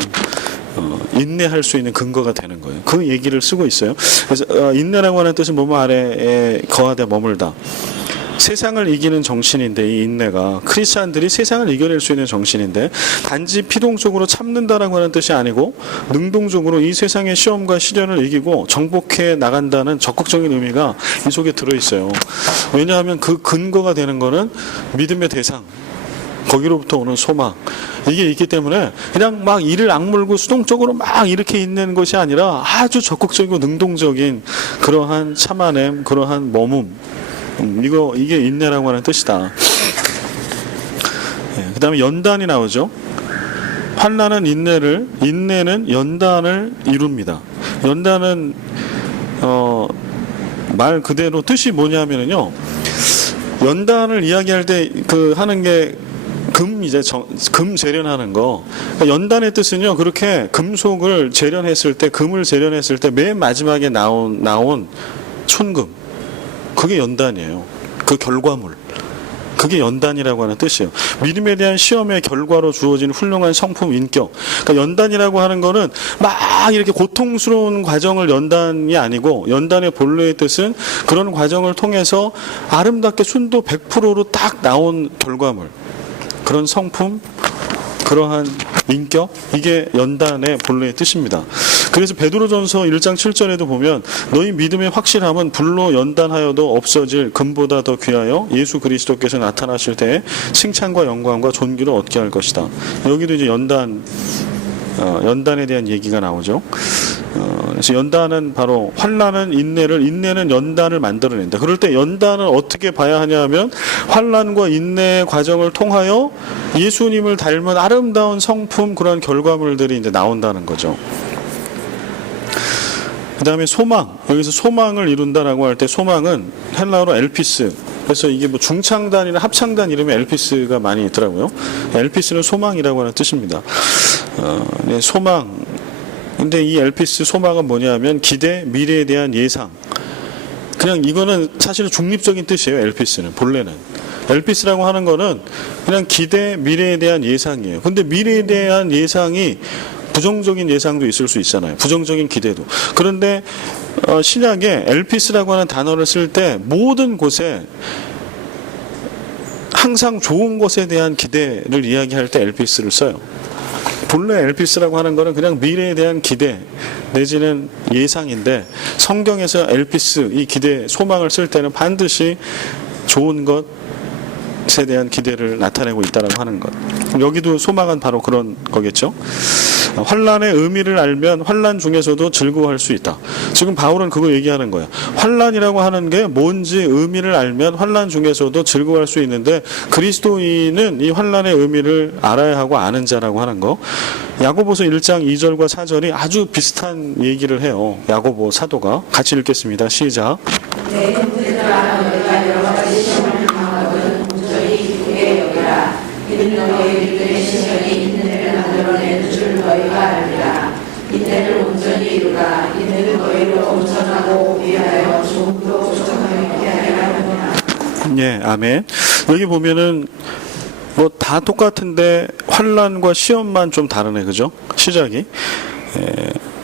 인내할 수 있는 근거가 되는 거예요. 그 얘기를 쓰고 있어요. 그래서 인내라고 하는 뜻은 뭐뭐 아래에 거하되 머물다. 세상을 이기는 정신인데, 이 인내가 크리스찬들이 세상을 이겨낼 수 있는 정신인데, 단지 피동적으로 참는다라고 하는 뜻이 아니고 능동적으로 이 세상의 시험과 시련을 이기고 정복해 나간다는 적극적인 의미가 이 속에 들어있어요. 왜냐하면 그 근거가 되는 거는 믿음의 대상, 거기로부터 오는 소망, 이게 있기 때문에 그냥 막 이를 악물고 수동적으로 막 이렇게 있는 것이 아니라 아주 적극적이고 능동적인 그러한 참아냄, 그러한 머문, 이게 인내라고 하는 뜻이다. 그 다음에 연단이 나오죠. 환난은 인내는 연단을 이룹니다. 연단은 말 그대로 뜻이 뭐냐면요, 연단을 이야기할 때 하는 게 금 재련하는 거. 그러니까 연단의 뜻은요, 그렇게 금속을 재련했을 때, 금을 재련했을 때 맨 마지막에 나온 촌금, 그게 연단이에요. 그 결과물, 그게 연단이라고 하는 뜻이에요. 믿음에 대한 시험의 결과로 주어진 훌륭한 성품, 인격. 그러니까 연단이라고 하는 거는 막 이렇게 고통스러운 과정을 연단이 아니고, 연단의 본래의 뜻은 그런 과정을 통해서 아름답게 순도 100%로 딱 나온 결과물, 그런 성품, 그러한 인격, 이게 연단의 본래의 뜻입니다. 그래서 베드로전서 1장 7절에도 보면 너희 믿음의 확실함은 불로 연단하여도 없어질 금보다 더 귀하여 예수 그리스도께서 나타나실 때에 칭찬과 영광과 존귀를 얻게 할 것이다. 여기도 이제 연단에 대한 얘기가 나오죠. 그래서 연단은 바로 환난은 인내는 연단을 만들어낸다. 그럴 때 연단을 어떻게 봐야 하냐 하면 환난과 인내의 과정을 통하여 예수님을 닮은 아름다운 성품, 그런 결과물들이 이제 나온다는 거죠. 그 다음에 소망, 여기서 소망을 이룬다라고 할 때 소망은 헬라어로 엘피스, 그래서 이게 뭐 중창단이나 합창단 이름에 엘피스가 많이 있더라고요. 엘피스는 소망이라고 하는 뜻입니다. 네, 소망. 근데 이 엘피스 소망은 뭐냐면 기대, 미래에 대한 예상. 그냥 이거는 사실은 중립적인 뜻이에요. 엘피스는 본래는. 엘피스라고 하는 거는 그냥 기대, 미래에 대한 예상이에요. 근데 미래에 대한 예상이 부정적인 예상도 있을 수 있잖아요. 부정적인 기대도. 그런데 신약에 엘피스라고 하는 단어를 쓸 때 모든 곳에 항상 좋은 것에 대한 기대를 이야기할 때 엘피스를 써요. 본래 엘피스라고 하는 거는 그냥 미래에 대한 기대 내지는 예상인데, 성경에서 엘피스, 이 기대, 소망을 쓸 때는 반드시 좋은 것에 대한 기대를 나타내고 있다고 하는 것. 여기도 소망은 바로 그런 거겠죠. 환난의 의미를 알면 환난 중에서도 즐거워할 수 있다. 지금 바울은 그거 얘기하는 거예요. 환난이라고 하는 게 뭔지 의미를 알면 환난 중에서도 즐거워할 수 있는데, 그리스도인은 이 환난의 의미를 알아야 하고 아는 자라고 하는 거. 야고보서 1장 2절과 4절이 아주 비슷한 얘기를 해요. 야고보 사도가. 같이 읽겠습니다. 시작. 내 형제들아, 너희가 여러 가지 시험을 당하거든 온전히 기쁘게 여기라. 이는 너희의 믿음의 시련이 인내를 만들어내는 줄 너희가 알리라. 인내를 온전히 이루라. 인내는 너희를 온전하고 위하여 조금도 부족함이 하게 하느니라. 예, 아멘. 여기 보면은 뭐 다 똑같은데 환난과 시험만 좀 다르네, 그죠? 시작이.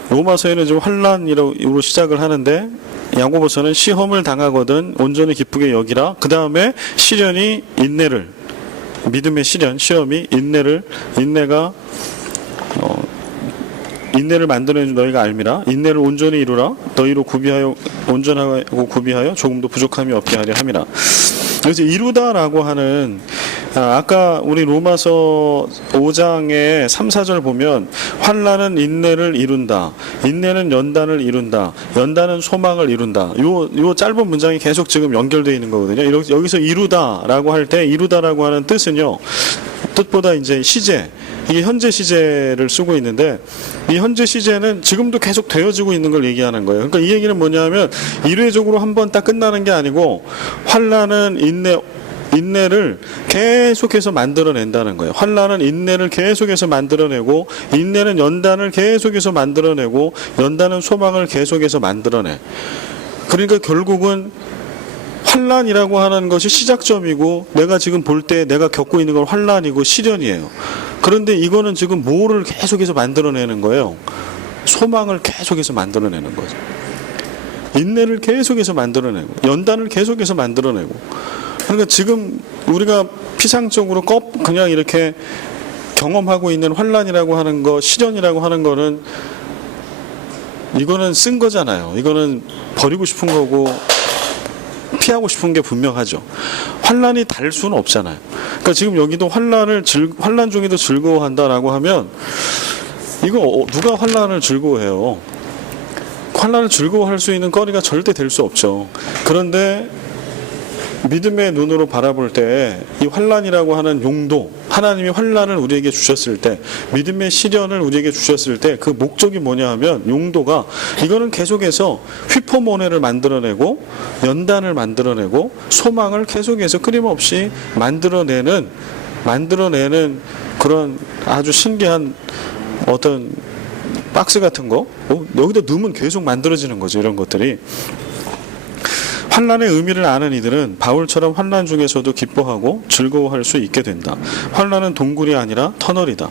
로마서에는 좀 환난으로 시작을 하는데, 야고보서는 시험을 당하거든 온전히 기쁘게 여기라. 그 다음에 시련이 인내를, 믿음의 시련, 시험이 인내가 인내를 만들어내는 너희가 알미라. 인내를 온전히 이루라. 너희로 온전하고 구비하여 조금도 부족함이 없게 하려 함이라. 그래서 이루다라고 하는, 아까 우리 로마서 5장의 3, 4절 보면 환난은 인내를 이룬다, 인내는 연단을 이룬다, 연단은 소망을 이룬다. 요 짧은 문장이 계속 지금 연결되어 있는 거거든요. 여기서 이루다라고 할 때, 이루다라고 하는 뜻은요, 뜻보다 이제 시제, 이게 현재 시제를 쓰고 있는데, 이 현재 시제는 지금도 계속 되어지고 있는 걸 얘기하는 거예요. 그러니까 이 얘기는 뭐냐면, 일회적으로 한번 딱 끝나는 게 아니고, 환난은 인내를 계속해서 만들어낸다는 거예요. 환난은 인내를 계속해서 만들어내고, 인내는 연단을 계속해서 만들어내고, 연단은 소망을 계속해서 만들어내. 그러니까 결국은 환난이라고 하는 것이 시작점이고, 내가 지금 볼 때 내가 겪고 있는 건 환난이고 시련이에요. 그런데 이거는 지금 뭐를 계속해서 만들어내는 거예요? 소망을 계속해서 만들어내는 거죠. 인내를 계속해서 만들어내고, 연단을 계속해서 만들어내고. 그러니까 지금 우리가 피상적으로 그냥 이렇게 경험하고 있는 환난이라고 하는 거, 시련이라고 하는 거는, 이거는 쓴 거잖아요. 이거는 버리고 싶은 거고 피하고 싶은 게 분명하죠. 환난이 달 수는 없잖아요. 그러니까 지금 여기도 환난 중에도 즐거워한다라고 하면, 이거 누가 환난을 즐거워해요? 환난을 즐거워할 수 있는 거리가 절대 될 수 없죠. 그런데 믿음의 눈으로 바라볼 때 이 환난이라고 하는 용도, 하나님이 환난을 우리에게 주셨을 때, 믿음의 시련을 우리에게 주셨을 때 그 목적이 뭐냐 하면, 용도가 이거는 계속해서 휘포모네를 만들어내고, 연단을 만들어내고, 소망을 계속해서 끊임없이 만들어내는 그런 아주 신기한 어떤 박스 같은 거, 여기다 넣으면 계속 만들어지는 거죠. 이런 것들이. 환난의 의미를 아는 이들은 바울처럼 환난 중에서도 기뻐하고 즐거워할 수 있게 된다. 환난은 동굴이 아니라 터널이다.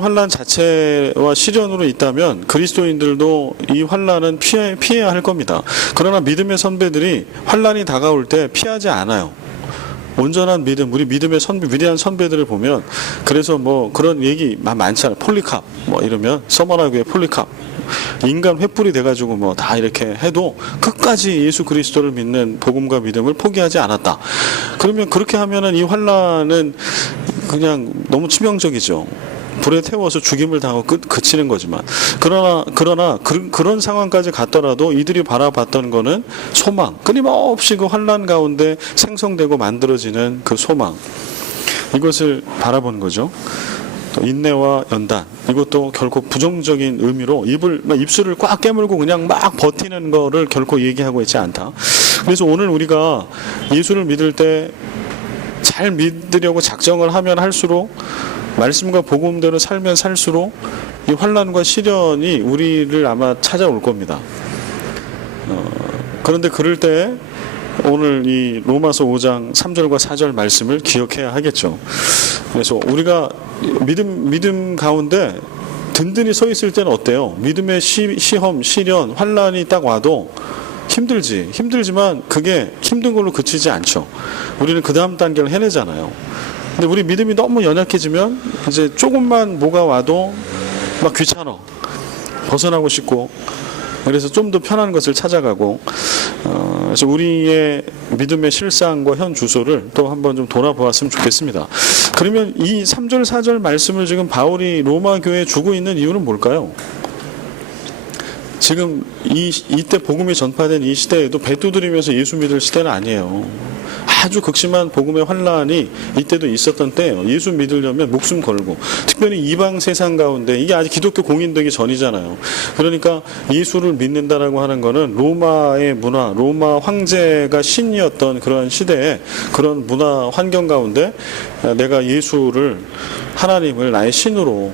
환난 자체와 시련으로 있다면 그리스도인들도 이 환난은 피해야 할 겁니다. 그러나 믿음의 선배들이 환난이 다가올 때 피하지 않아요. 온전한 믿음, 우리 믿음의 위대한 선배들을 보면, 그래서 뭐 그런 얘기 많잖아요. 폴리캅 이러면 서머나교의 폴리캅, 인간 횃불이 돼가지고 뭐 다 이렇게 해도 끝까지 예수 그리스도를 믿는 복음과 믿음을 포기하지 않았다. 그러면 그렇게 하면은 이 환난은 그냥 너무 치명적이죠. 불에 태워서 죽임을 당하고 그치는 거지만, 그러나 그런 상황까지 갔더라도 이들이 바라봤던 거는 소망, 끊임없이 그 환난 가운데 생성되고 만들어지는 그 소망, 이것을 바라본 거죠. 또 인내와 연단, 이것도 결코 부정적인 의미로 입술을 꽉 깨물고 그냥 막 버티는 거를 결코 얘기하고 있지 않다. 그래서 오늘 우리가 예수를 믿을 때 잘 믿으려고 작정을 하면 할수록, 말씀과 복음대로 살면 살수록 이 환난과 시련이 우리를 아마 찾아올 겁니다. 그런데 그럴 때 오늘 이 로마서 5장 3절과 4절 말씀을 기억해야 하겠죠. 그래서 우리가 믿음 가운데 든든히 서 있을 때는 어때요? 믿음의 시험, 시련, 환난이 딱 와도 힘들지만 그게 힘든 걸로 그치지 않죠. 우리는 그 다음 단계를 해내잖아요. 근데 우리 믿음이 너무 연약해지면 이제 조금만 뭐가 와도 막 귀찮아, 벗어나고 싶고, 그래서 좀 더 편한 것을 찾아가고, 그래서 우리의 믿음의 실상과 현 주소를 또 한번 좀 돌아보았으면 좋겠습니다. 그러면 이 3절 4절 말씀을 지금 바울이 로마 교회에 주고 있는 이유는 뭘까요? 지금 이때 복음이 전파된 이 시대에도 배 두드리면서 예수 믿을 시대는 아니에요. 아주 극심한 복음의 환란이 이때도 있었던 때예요. 예수 믿으려면 목숨 걸고, 특별히 이방 세상 가운데, 이게 아직 기독교 공인되기 전이잖아요. 그러니까 예수를 믿는다라고 하는 거는 로마의 문화, 로마 황제가 신이었던 그런 시대에, 그런 문화 환경 가운데 내가 하나님을 나의 신으로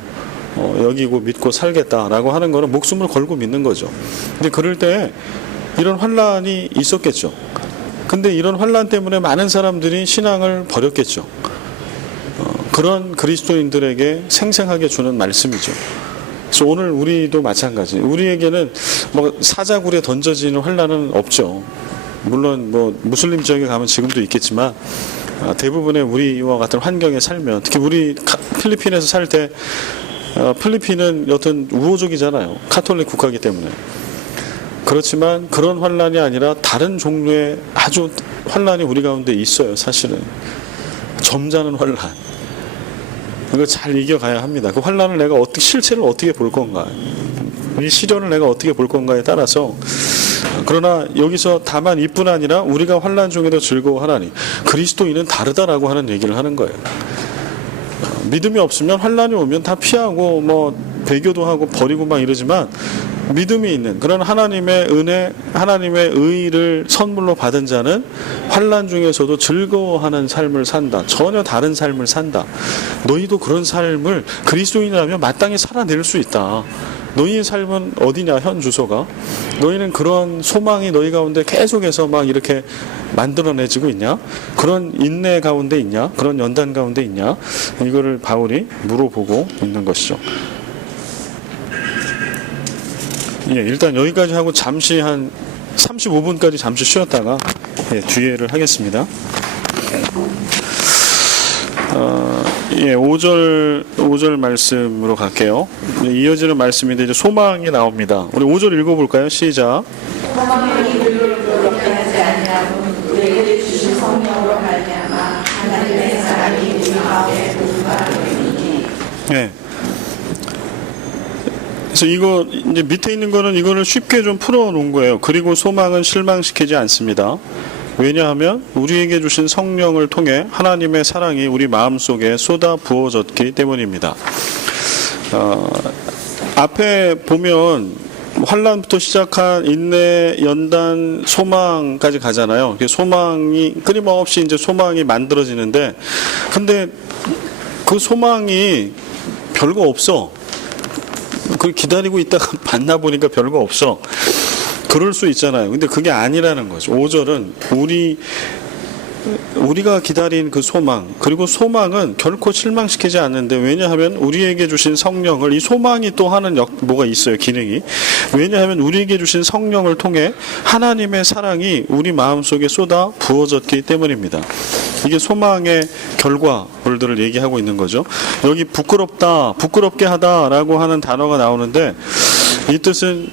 여기고 믿고 살겠다라고 하는 거는 목숨을 걸고 믿는 거죠. 근데 그럴 때 이런 환란이 있었겠죠. 근데 이런 환란 때문에 많은 사람들이 신앙을 버렸겠죠. 그런 그리스도인들에게 생생하게 주는 말씀이죠. 그래서 오늘 우리도 마찬가지. 우리에게는 뭐 사자굴에 던져지는 환란은 없죠. 물론 뭐 무슬림 지역에 가면 지금도 있겠지만, 대부분의 우리와 같은 환경에 살면, 특히 우리 필리핀에서 살 때, 필리핀은 여튼 우호적이잖아요. 카톨릭 국가이기 때문에. 그렇지만 그런 환란이 아니라 다른 종류의 아주 환란이 우리 가운데 있어요. 사실은 점잖은 환란, 이걸 잘 이겨가야 합니다. 그 환란을 내가 실체를 어떻게 볼 건가, 이 시련을 내가 어떻게 볼 건가에 따라서. 그러나 여기서 다만 이뿐 아니라 우리가 환란 중에도 즐거워하나니 그리스도인은 다르다라고 하는 얘기를 하는 거예요. 믿음이 없으면 환란이 오면 다 피하고 뭐 배교도 하고 버리고 막 이러지만, 믿음이 있는 그런 하나님의 은혜, 하나님의 의를 선물로 받은 자는 환란 중에서도 즐거워하는 삶을 산다. 전혀 다른 삶을 산다. 너희도 그런 삶을 그리스도인이라면 마땅히 살아낼 수 있다. 너희의 삶은 어디냐, 현 주소가? 너희는 그런 소망이 너희 가운데 계속해서 막 이렇게 만들어내지고 있냐? 그런 인내 가운데 있냐? 그런 연단 가운데 있냐? 이거를 바울이 물어보고 있는 것이죠. 예, 일단 여기까지 하고 잠시 한 35분까지 잠시 쉬었다가 뒤에를 하겠습니다. 5절 말씀으로 갈게요. 이어지는 말씀인데 이제 소망이 나옵니다. 우리 5절 읽어볼까요? 시작. 소망이 우리를 부끄럽게 하지 아니하고 우리에게 주신 성령으로 말미암아 하나님의 사랑이 우리 마음에 동반되니. 네. 그래서 이거 이제 밑에 있는 거는 이거를 쉽게 좀 풀어놓은 거예요. 그리고 소망은 실망시키지 않습니다. 왜냐하면 우리에게 주신 성령을 통해 하나님의 사랑이 우리 마음속에 쏟아 부어졌기 때문입니다. 앞에 보면 환란부터 시작한 인내, 연단, 소망까지 가잖아요. 소망이 끊임없이 이제 소망이 만들어지는데, 근데 그 소망이 별거 없어. 그걸 기다리고 있다가 만나보니까 별거 없어. 그럴 수 있잖아요. 근데 그게 아니라는 거죠. 5절은 우리가 기다린 그 소망, 그리고 소망은 결코 실망시키지 않는데, 왜냐하면 우리에게 주신 성령을, 이 소망이 또 하는 뭐가 있어요, 기능이. 왜냐하면 우리에게 주신 성령을 통해 하나님의 사랑이 우리 마음속에 쏟아 부어졌기 때문입니다. 이게 소망의 결과물들을 얘기하고 있는 거죠. 여기 부끄럽다, 부끄럽게 하다라고 하는 단어가 나오는데, 이 뜻은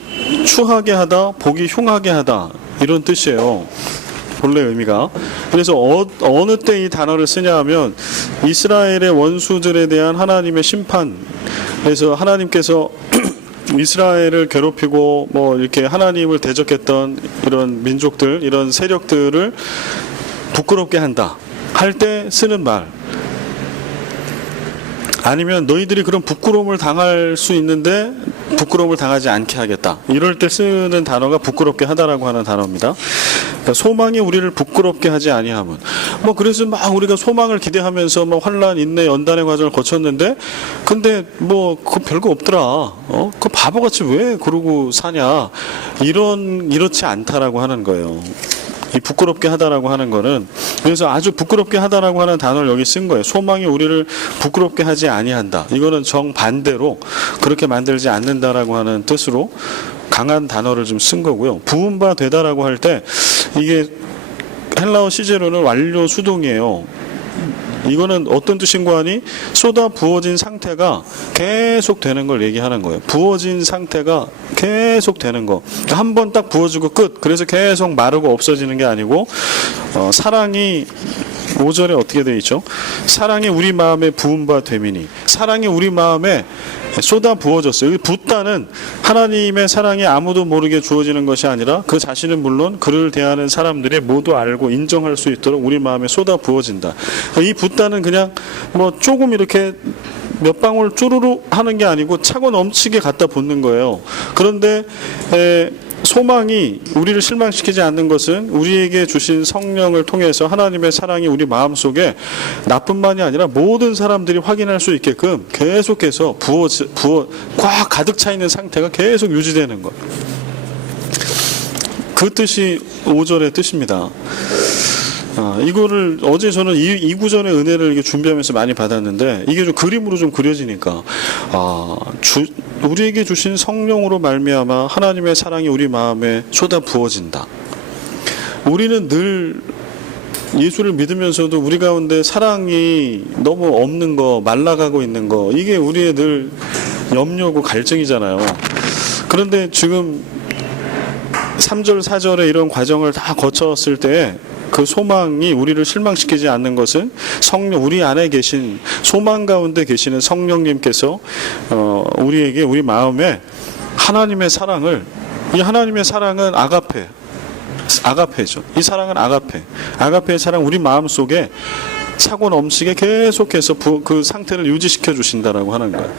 추하게 하다, 보기 흉하게 하다, 이런 뜻이에요. 본래 의미가. 그래서 어느 때 이 단어를 쓰냐 하면 이스라엘의 원수들에 대한 하나님의 심판, 그래서 하나님께서 이스라엘을 괴롭히고 뭐 이렇게 하나님을 대적했던 이런 민족들, 이런 세력들을 부끄럽게 한다 할 때 쓰는 말, 아니면 너희들이 그런 부끄러움을 당할 수 있는데 부끄러움을 당하지 않게 하겠다, 이럴 때 쓰는 단어가 부끄럽게 하다라고 하는 단어입니다. 그러니까 소망이 우리를 부끄럽게 하지 아니함은, 뭐 그래서 막 우리가 소망을 기대하면서 뭐 환란, 인내, 연단의 과정을 거쳤는데, 근데 뭐 그거 별거 없더라, 그 바보같이 왜 그러고 사냐, 이렇지 않다라고 하는 거예요. 이 부끄럽게 하다라고 하는 거는, 그래서 아주 부끄럽게 하다라고 하는 단어를 여기 쓴 거예요. 소망이 우리를 부끄럽게 하지 아니한다. 이거는 정반대로 그렇게 만들지 않는다라고 하는 뜻으로 강한 단어를 좀 쓴 거고요. 부은 바 되다라고 할 때 이게 헬라어 시제로는 완료 수동이에요. 이거는 어떤 뜻인가 하니 쏟아 부어진 상태가 계속 되는 걸 얘기하는 거예요. 부어진 상태가 계속 되는 거. 한 번 딱 부어지고 끝. 그래서 계속 마르고 없어지는 게 아니고, 사랑이 5절에 어떻게 되어 있죠? 사랑이 우리 마음에 부은 바 되미니. 사랑이 우리 마음에 쏟아 부어졌어요. 여기 붓다는 하나님의 사랑이 아무도 모르게 주어지는 것이 아니라 그 자신은 물론 그를 대하는 사람들이 모두 알고 인정할 수 있도록 우리 마음에 쏟아 부어진다. 이 붓다는 그냥 뭐 조금 이렇게 몇 방울 쭈루루 하는 게 아니고 차고 넘치게 갖다 붓는 거예요. 그런데 소망이 우리를 실망시키지 않는 것은 우리에게 주신 성령을 통해서 하나님의 사랑이 우리 마음속에 나뿐만이 아니라 모든 사람들이 확인할 수 있게끔 계속해서 꽉 가득 차 있는 상태가 계속 유지되는 것. 그 뜻이 5절의 뜻입니다. 이거를 어제 저는 이 구절의 은혜를 이렇게 준비하면서 많이 받았는데, 이게 좀 그림으로 좀 그려지니까, 우리에게 주신 성령으로 말미암아 하나님의 사랑이 우리 마음에 쏟아 부어진다. 우리는 늘 예수를 믿으면서도 우리 가운데 사랑이 너무 없는 거, 말라가고 있는 거, 이게 우리의 늘 염려고 갈증이잖아요. 그런데 지금 3절, 4절의 이런 과정을 다 거쳤을 때 그 소망이 우리를 실망시키지 않는 것은 성령, 우리 안에 계신, 소망 가운데 계시는 성령님께서 우리에게, 우리 마음에 하나님의 사랑을, 이 하나님의 사랑은 아가페죠. 이 사랑은 아가페의 사랑, 우리 마음 속에 차고 넘치게 계속해서 그 상태를 유지시켜 주신다라고 하는 거예요.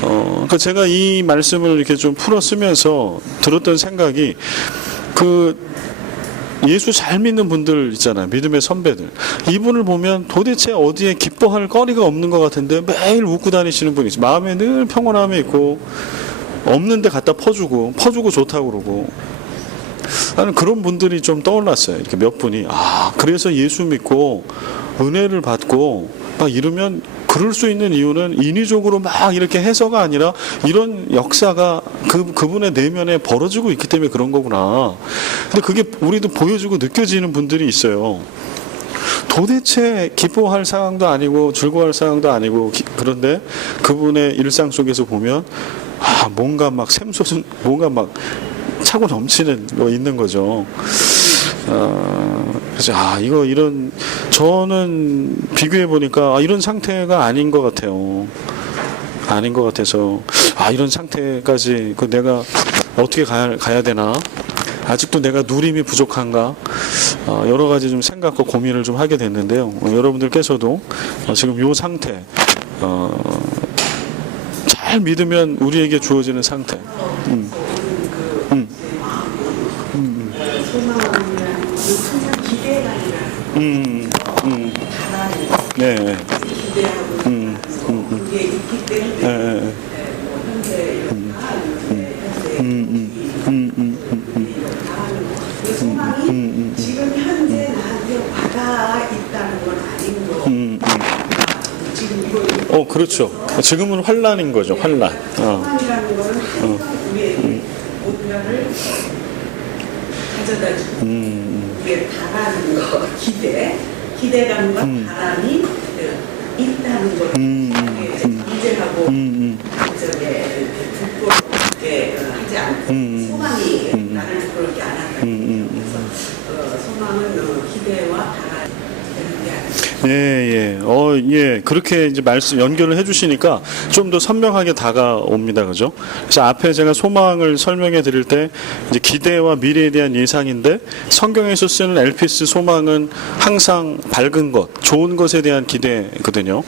그러니까 제가 이 말씀을 이렇게 좀 풀어 쓰면서 들었던 생각이, 예수 잘 믿는 분들 있잖아요. 믿음의 선배들. 이분을 보면 도대체 어디에 기뻐할 거리가 없는 것 같은데 매일 웃고 다니시는 분이 있어요. 마음에 늘 평온함이 있고, 없는데 갖다 퍼주고 좋다고 그러고. 나는 그런 분들이 좀 떠올랐어요. 이렇게 몇 분이. 그래서 예수 믿고 은혜를 받고 막 이러면, 그럴 수 있는 이유는 인위적으로 막 이렇게 해서가 아니라 이런 역사가 그분의 내면에 벌어지고 있기 때문에 그런 거구나. 근데 그게 우리도 보여지고 느껴지는 분들이 있어요. 도대체 기뻐할 상황도 아니고 즐거워할 상황도 아니고, 그런데 그분의 일상 속에서 보면 뭔가 막 샘솟은, 뭔가 막 차고 넘치는 거 있는 거죠. 그래서 저는 비교해 보니까 이런 상태가 아닌 것 같아요. 아닌 것 같아서 이런 상태까지 내가 어떻게 가야 되나? 아직도 내가 누림이 부족한가? 여러 가지 좀 생각과 고민을 좀 하게 됐는데요. 여러분들께서도 지금 요 상태, 잘 믿으면 우리에게 주어지는 상태. 네. 그게 있기 때문에 소망이 지금 현재 나한테 와닿아 있다는 건 아닌 거. 지금 이거 그렇죠. 지금은 환란인 거죠. 환란. 소망이라는 거는 항상 우리의 온전을 가져다 주고 우리의 바라는 거, 기대감과 바람이 있다는 걸 이제하고 저게 부끄럽게 하지 않고 소망이 나를 부끄럽게 안 한다. 그래서 소망은 기대와 바람이 되는 게 아니에요. 예. 그렇게 이제 말씀 연결을 해주시니까 좀 더 선명하게 다가옵니다. 그죠? 그래서 앞에 제가 소망을 설명해 드릴 때 이제 기대와 미래에 대한 예상인데, 성경에서 쓰는 엘피스 소망은 항상 밝은 것, 좋은 것에 대한 기대거든요.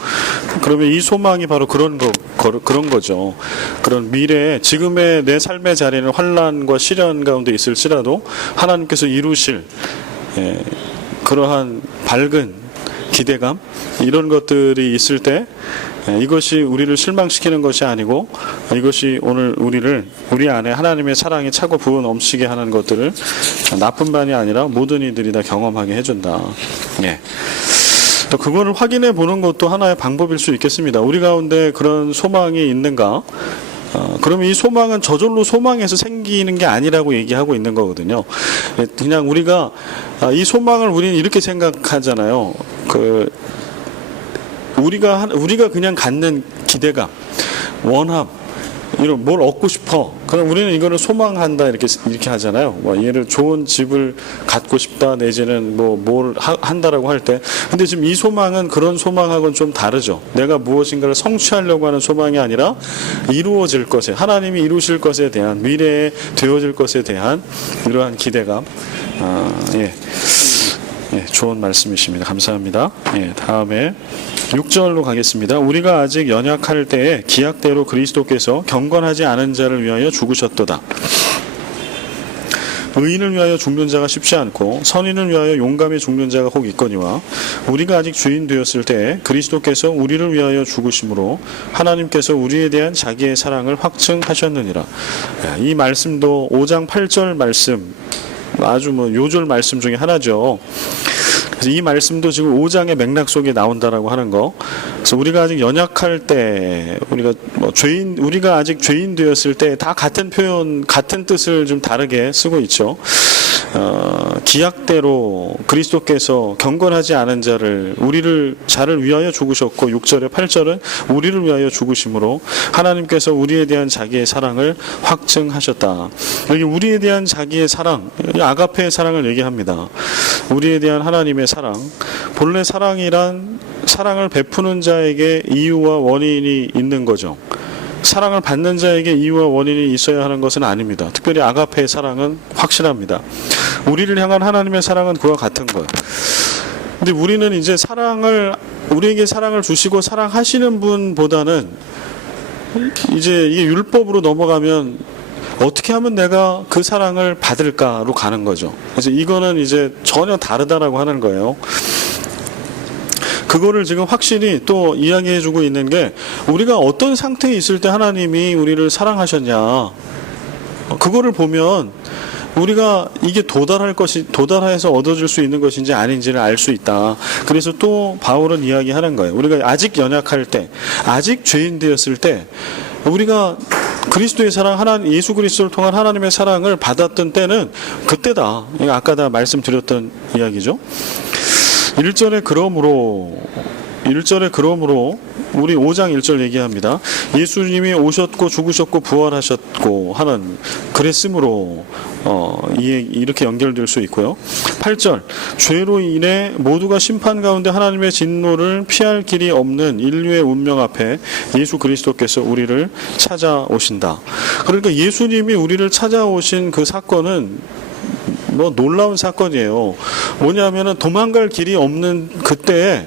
그러면 이 소망이 바로 그런 거죠. 그런 미래에, 지금의 내 삶의 자리는 환란과 시련 가운데 있을지라도 하나님께서 이루실 그러한 밝은 기대감, 이런 것들이 있을 때 이것이 우리를 실망시키는 것이 아니고, 이것이 오늘 우리 안에 하나님의 사랑이 차고 부어 넘치게 하는 것들을 나뿐만이 아니라 모든 이들이 다 경험하게 해준다. 또 그거를 확인해 보는 것도 하나의 방법일 수 있겠습니다. 우리 가운데 그런 소망이 있는가? 그러면 이 소망은 저절로 소망에서 생기는 게 아니라고 얘기하고 있는 거거든요. 그냥 우리가 이 소망을 우리는 이렇게 생각하잖아요. 우리가 그냥 갖는 기대감, 원함, 이런 뭘 얻고 싶어. 그럼 우리는 이거를 소망한다 이렇게 하잖아요. 얘를 좋은 집을 갖고 싶다, 내지는 뭘 한다라고 할 때. 근데 지금 이 소망은 그런 소망하고는 좀 다르죠. 내가 무엇인가를 성취하려고 하는 소망이 아니라 이루어질 것에, 하나님이 이루실 것에 대한, 미래에 되어질 것에 대한 이러한 기대감. 좋은 말씀이십니다. 감사합니다. 다음에 6절로 가겠습니다. 우리가 아직 연약할 때에 기약대로 그리스도께서 경건하지 않은 자를 위하여 죽으셨도다. 의인을 위하여 죽는 자가 쉽지 않고 선인을 위하여 용감히 죽는 자가 혹 있거니와, 우리가 아직 주인 되었을 때에 그리스도께서 우리를 위하여 죽으심으로 하나님께서 우리에 대한 자기의 사랑을 확증하셨느니라. 이 말씀도 5장 8절 말씀, 아주 요절 말씀 중에 하나죠. 그래서 이 말씀도 지금 5장의 맥락 속에 나온다라고 하는 거. 그래서 우리가 아직 연약할 때, 우리가 아직 죄인 되었을 때, 다 같은 표현, 같은 뜻을 좀 다르게 쓰고 있죠. 기약대로 그리스도께서 경건하지 않은 자를 위하여 죽으셨고, 6절에 8절은 우리를 위하여 죽으심으로 하나님께서 우리에 대한 자기의 사랑을 확증하셨다. 여기 우리에 대한 자기의 사랑, 아가페의 사랑을 얘기합니다. 우리에 대한 하나님의 사랑, 본래 사랑이란 사랑을 베푸는 자에게 이유와 원인이 있는 거죠. 사랑을 받는 자에게 이유와 원인이 있어야 하는 것은 아닙니다. 특별히 아가페의 사랑은 확실합니다. 우리를 향한 하나님의 사랑은 그와 같은 거예요. 근데 우리는 이제 우리에게 사랑을 주시고 사랑하시는 분보다는 이제 이게 율법으로 넘어가면 어떻게 하면 내가 그 사랑을 받을까로 가는 거죠. 그래서 이거는 이제 전혀 다르다라고 하는 거예요. 그거를 지금 확실히 또 이야기해주고 있는 게, 우리가 어떤 상태에 있을 때 하나님이 우리를 사랑하셨냐, 그거를 보면 우리가 이게 도달해서 얻어질 수 있는 것인지 아닌지를 알 수 있다. 그래서 또 바울은 이야기하는 거예요. 우리가 아직 연약할 때, 아직 죄인 되었을 때, 우리가 그리스도의 사랑, 예수 그리스도를 통한 하나님의 사랑을 받았던 때는 그때다. 이거 아까 다 말씀드렸던 이야기죠. 1절에 그러므로 우리 5장 1절 얘기합니다. 예수님이 오셨고 죽으셨고 부활하셨고 하는, 그랬으므로 이렇게 연결될 수 있고요. 8절, 죄로 인해 모두가 심판 가운데 하나님의 진노를 피할 길이 없는 인류의 운명 앞에 예수 그리스도께서 우리를 찾아오신다. 그러니까 예수님이 우리를 찾아오신 그 사건은 놀라운 사건이에요. 뭐냐면은 도망갈 길이 없는 그때에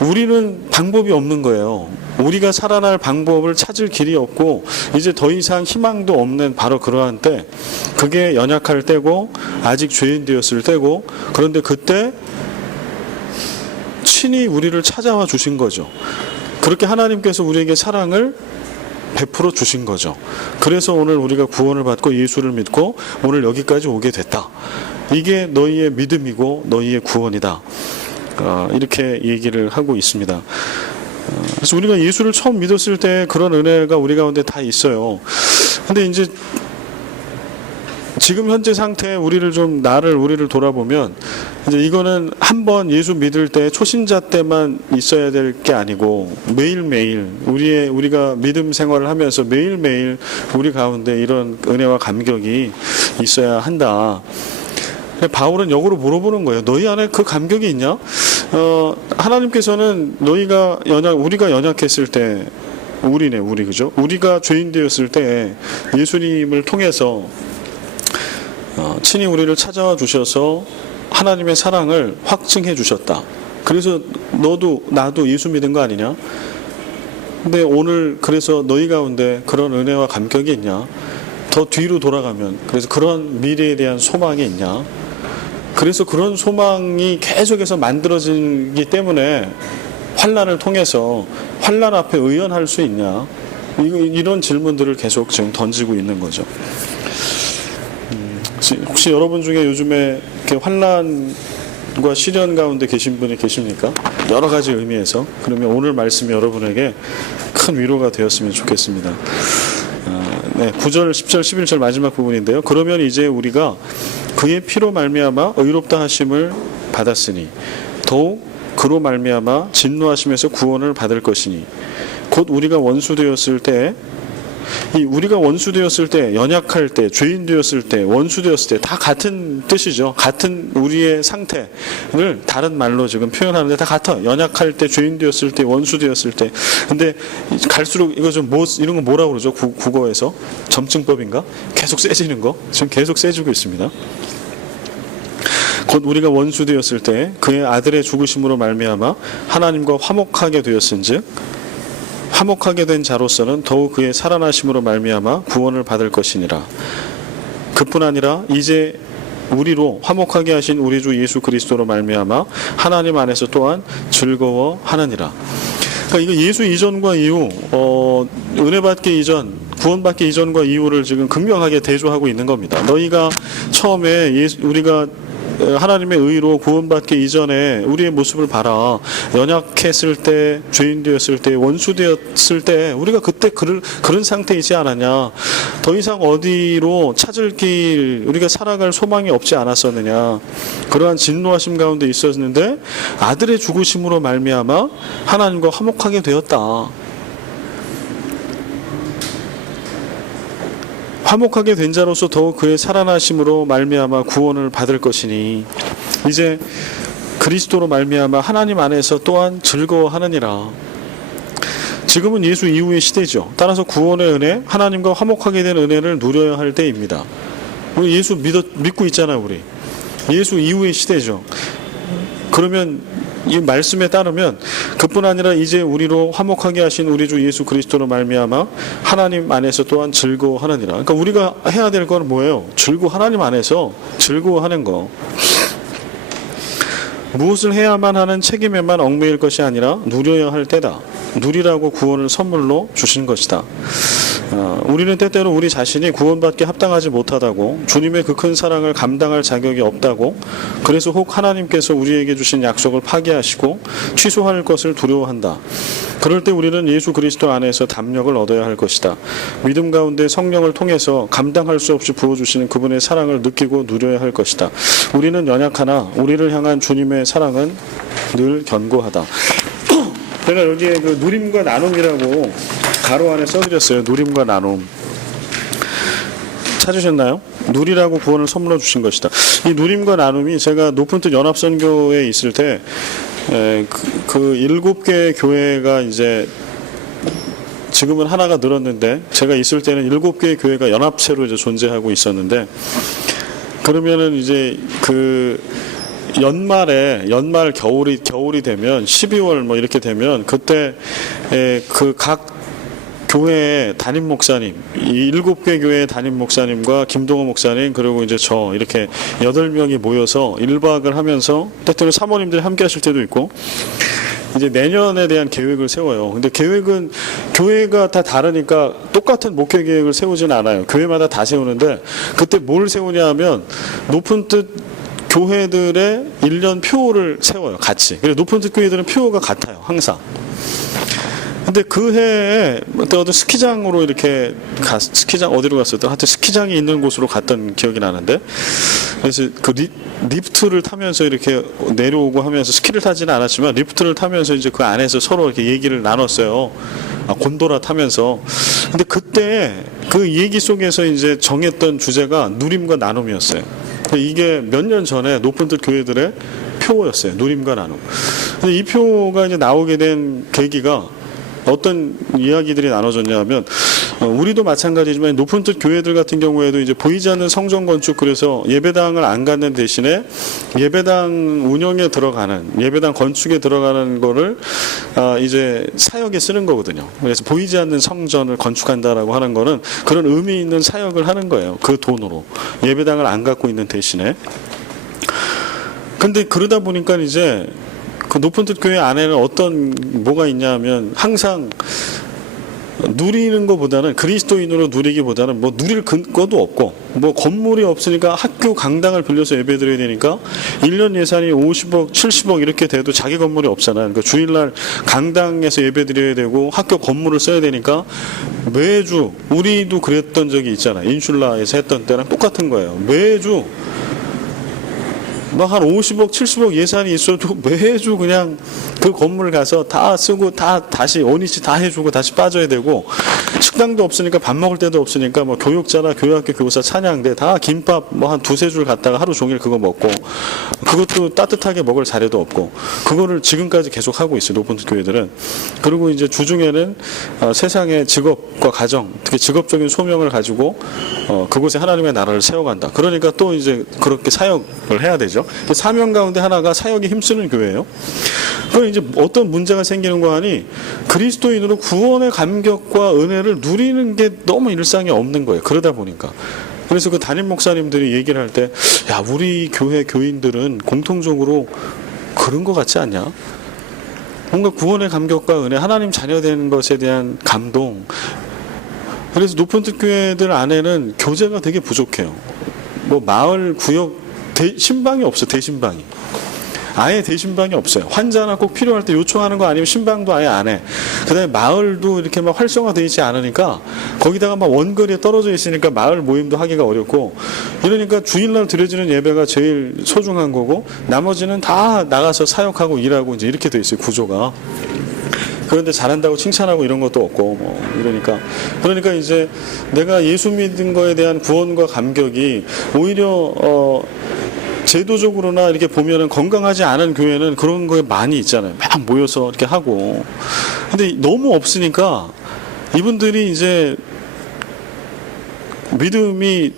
우리는 방법이 없는 거예요. 우리가 살아날 방법을 찾을 길이 없고 이제 더 이상 희망도 없는 바로 그러한 때, 그게 연약할 때고 아직 죄인 되었을 때고, 그런데 그때 친히 우리를 찾아와 주신 거죠. 그렇게 하나님께서 우리에게 사랑을 베풀어 주신 거죠. 그래서 오늘 우리가 구원을 받고 예수를 믿고 오늘 여기까지 오게 됐다. 이게 너희의 믿음이고 너희의 구원이다. 이렇게 얘기를 하고 있습니다. 그래서 우리가 예수를 처음 믿었을 때 그런 은혜가 우리 가운데 다 있어요. 근데 이제 지금 현재 상태에 우리를 돌아보면, 이제 이거는 한번 예수 믿을 때 초신자 때만 있어야 될 게 아니고 매일매일 우리가 믿음 생활을 하면서 매일매일 우리 가운데 이런 은혜와 감격이 있어야 한다. 바울은 역으로 물어보는 거예요. 너희 안에 그 감격이 있냐? 하나님께서는 우리가 연약했을 때, 그죠? 우리가 죄인 되었을 때 예수님을 통해서 친히 우리를 찾아와 주셔서 하나님의 사랑을 확증해 주셨다. 그래서 나도 예수 믿은 거 아니냐? 근데 오늘 그래서 너희 가운데 그런 은혜와 감격이 있냐? 더 뒤로 돌아가면 그래서 그런 미래에 대한 소망이 있냐? 그래서 그런 소망이 계속해서 만들어지기 때문에 환난을 통해서 환난 앞에 의연할 수 있냐? 이런 질문들을 계속 지금 던지고 있는 거죠. 혹시 여러분 중에 요즘에 이렇게 환난과 시련 가운데 계신 분이 계십니까? 여러 가지 의미에서. 그러면 오늘 말씀이 여러분에게 큰 위로가 되었으면 좋겠습니다. 9절, 10절, 11절 마지막 부분인데요. 그러면 이제 우리가 그의 피로 말미암아 의롭다 하심을 받았으니 더욱 그로 말미암아 진노하심에서 구원을 받을 것이니 곧 우리가 원수 되었을 때, 우리가 원수 되었을 때, 연약할 때, 죄인 되었을 때, 원수 되었을 때 다 같은 뜻이죠. 같은 우리의 상태를 다른 말로 지금 표현하는데 다 같아. 연약할 때, 죄인 되었을 때, 원수 되었을 때. 근데 갈수록 이거 이런 거 뭐라고 그러죠? 국어에서 점증법인가? 계속 세지는 거. 지금 계속 세지고 있습니다. 곧 우리가 원수 되었을 때 그의 아들의 죽으심으로 말미암아 하나님과 화목하게 되었은즉 화목하게 된 자로서는 더욱 그의 살아나심으로 말미암아 구원을 받을 것이니라. 그뿐 아니라 이제 우리로 화목하게 하신 우리 주 예수 그리스도로 말미암아 하나님 안에서 또한 즐거워하느니라. 그러니까 이거 예수 이전과 이후, 은혜 받기 이전, 구원받기 이전과 이후를 지금 극명하게 대조하고 있는 겁니다. 너희가 처음에 우리가 하나님의 의로 구원받기 이전에 우리의 모습을 봐라. 연약했을 때, 죄인 되었을 때, 원수 되었을 때 우리가 그때 그런 상태이지 않았냐. 더 이상 어디로 찾을 길, 우리가 살아갈 소망이 없지 않았었느냐. 그러한 진노하심 가운데 있었는데 아들의 죽으심으로 말미암아 하나님과 화목하게 되었다. 화목하게 된 자로서 더욱 그의 살아나심으로 말미암아 구원을 받을 것이니 이제 그리스도로 말미암아 하나님 안에서 또한 즐거워하느니라. 지금은 예수 이후의 시대죠. 따라서 구원의 은혜, 하나님과 화목하게 된 은혜를 누려야 할 때입니다. 우리 예수 믿고 있잖아요. 우리 예수 이후의 시대죠. 그러면 이 말씀에 따르면 그뿐 아니라 이제 우리로 화목하게 하신 우리 주 예수 그리스도로 말미암아 하나님 안에서 또한 즐거워하느니라. 그러니까 우리가 해야 될 건 뭐예요? 하나님 안에서 즐거워하는 거. 무엇을 해야만 하는 책임에만 얽매일 것이 아니라 누려야 할 때다. 누리라고 구원을 선물로 주신 것이다. 우리는 때때로 우리 자신이 구원받기 합당하지 못하다고, 주님의 그 큰 사랑을 감당할 자격이 없다고, 그래서 혹 하나님께서 우리에게 주신 약속을 파기하시고 취소할 것을 두려워한다. 그럴 때 우리는 예수 그리스도 안에서 담력을 얻어야 할 것이다. 믿음 가운데 성령을 통해서 감당할 수 없이 부어주시는 그분의 사랑을 느끼고 누려야 할 것이다. 우리는 연약하나 우리를 향한 주님의 사랑은 늘 견고하다. 제가 여기에 그 누림과 나눔이라고 가로 안에 써드렸어요. 누림과 나눔. 찾으셨나요? 누리라고 구원을 선물로 주신 것이다. 이 누림과 나눔이 제가 높은 뜻 연합선교에 있을 때 그 7개 교회가 이제 지금은 하나가 늘었는데, 제가 있을 때는 7개의 교회가 연합체로 이제 존재하고 있었는데, 그러면은 이제 그 연말 겨울이 되면 12월 뭐 이렇게 되면 그때 그 각 교회의 담임 목사님, 이 7개 교회의 담임 목사님과 김동호 목사님, 그리고 이제 저 이렇게 8명이 모여서 1박을 하면서, 때때로 사모님들이 함께 하실 때도 있고, 이제 내년에 대한 계획을 세워요. 근데 계획은 교회가 다 다르니까 똑같은 목회 계획을 세우진 않아요. 교회마다 다 세우는데, 그때 뭘 세우냐 하면 높은 뜻 교회들의 1년 표를 세워요, 같이. 그래서 높은 뜻 교회들은 표가 같아요, 항상. 근데 그 해에 어떤 스키장으로 이렇게 스키장 어디로 갔었던, 하여튼 스키장이 있는 곳으로 갔던 기억이 나는데, 그래서 그 리프트를 타면서 이렇게 내려오고 하면서, 스키를 타지는 않았지만 리프트를 타면서 이제 그 안에서 서로 이렇게 얘기를 나눴어요. 곤도라 타면서. 근데 그때 그 얘기 속에서 이제 정했던 주제가 누림과 나눔이었어요. 이게 몇 년 전에 높은 뜻 교회들의 표였어요. 누림과 나눔. 근데 이 표가 이제 나오게 된 계기가 어떤 이야기들이 나눠졌냐 하면, 우리도 마찬가지지만 높은 뜻 교회들 같은 경우에도 이제 보이지 않는 성전 건축, 그래서 예배당을 안 갖는 대신에 예배당 운영에 들어가는, 예배당 건축에 들어가는 거를 이제 사역에 쓰는 거거든요. 그래서 보이지 않는 성전을 건축한다라고 하는 거는 그런 의미 있는 사역을 하는 거예요. 그 돈으로. 예배당을 안 갖고 있는 대신에. 근데 그러다 보니까 이제 그 높은 뜻 교회 안에는 뭐가 있냐 하면, 항상 누리는 것보다는, 그리스도인으로 누리기보다는 뭐 누릴 근거도 없고, 뭐 건물이 없으니까 학교 강당을 빌려서 예배 드려야 되니까 1년 예산이 50억 70억 이렇게 돼도 자기 건물이 없잖아요. 그러니까 주일날 강당에서 예배 드려야 되고 학교 건물을 써야 되니까 매주, 우리도 그랬던 적이 있잖아요. 인슐라에서 했던 때랑 똑같은 거예요. 매주 막 한 50억, 70억 예산이 있어도 매주 그냥 그 건물 가서 다 쓰고 다시 원위치 다 해주고 다시 빠져야 되고, 식당도 없으니까 밥 먹을 데도 없으니까 뭐 교육자나 교회학교 교사 찬양대 다 김밥 뭐 한 2-3줄 갖다가 하루 종일 그거 먹고, 그것도 따뜻하게 먹을 자리도 없고, 그거를 지금까지 계속 하고 있어요, 높은 교회들은. 그리고 이제 주중에는 세상의 직업과 가정, 특히 직업적인 소명을 가지고 그곳에 하나님의 나라를 세워간다. 그러니까 또 이제 그렇게 사역을 해야 되죠. 사명 가운데 하나가 사역에 힘쓰는 교회예요. 그럼 이제 어떤 문제가 생기는 거 하니, 그리스도인으로 구원의 감격과 은혜를 누리는 게 너무 일상에 없는 거예요. 그러다 보니까. 그래서 그 담임 목사님들이 얘기를 할 때, 야, 우리 교회 교인들은 공통적으로 그런 거 같지 않냐? 뭔가 구원의 감격과 은혜, 하나님 자녀된 것에 대한 감동. 그래서 높은 뜻 교회들 안에는 교제가 되게 부족해요. 뭐 마을 구역 신방이 없어. 대신방이 아예 대신방이 없어요. 환자나 꼭 필요할 때 요청하는 거 아니면 신방도 아예 안 해. 그다음에 마을도 이렇게 막 활성화되어 있지 않으니까, 거기다가 막 원거리에 떨어져 있으니까 마을 모임도 하기가 어렵고, 이러니까 주일날 드려지는 예배가 제일 소중한 거고, 나머지는 다 나가서 사역하고 일하고 이제 이렇게 돼 있어요, 구조가. 그런데 잘한다고 칭찬하고 이런 것도 없고, 뭐 그러니까 이제 내가 예수 믿은 거에 대한 구원과 감격이 오히려 제도적으로나 이렇게 보면은 건강하지 않은 교회는 그런 거에 많이 있잖아요. 막 모여서 이렇게 하고. 근데 너무 없으니까 이분들이 이제 믿음이,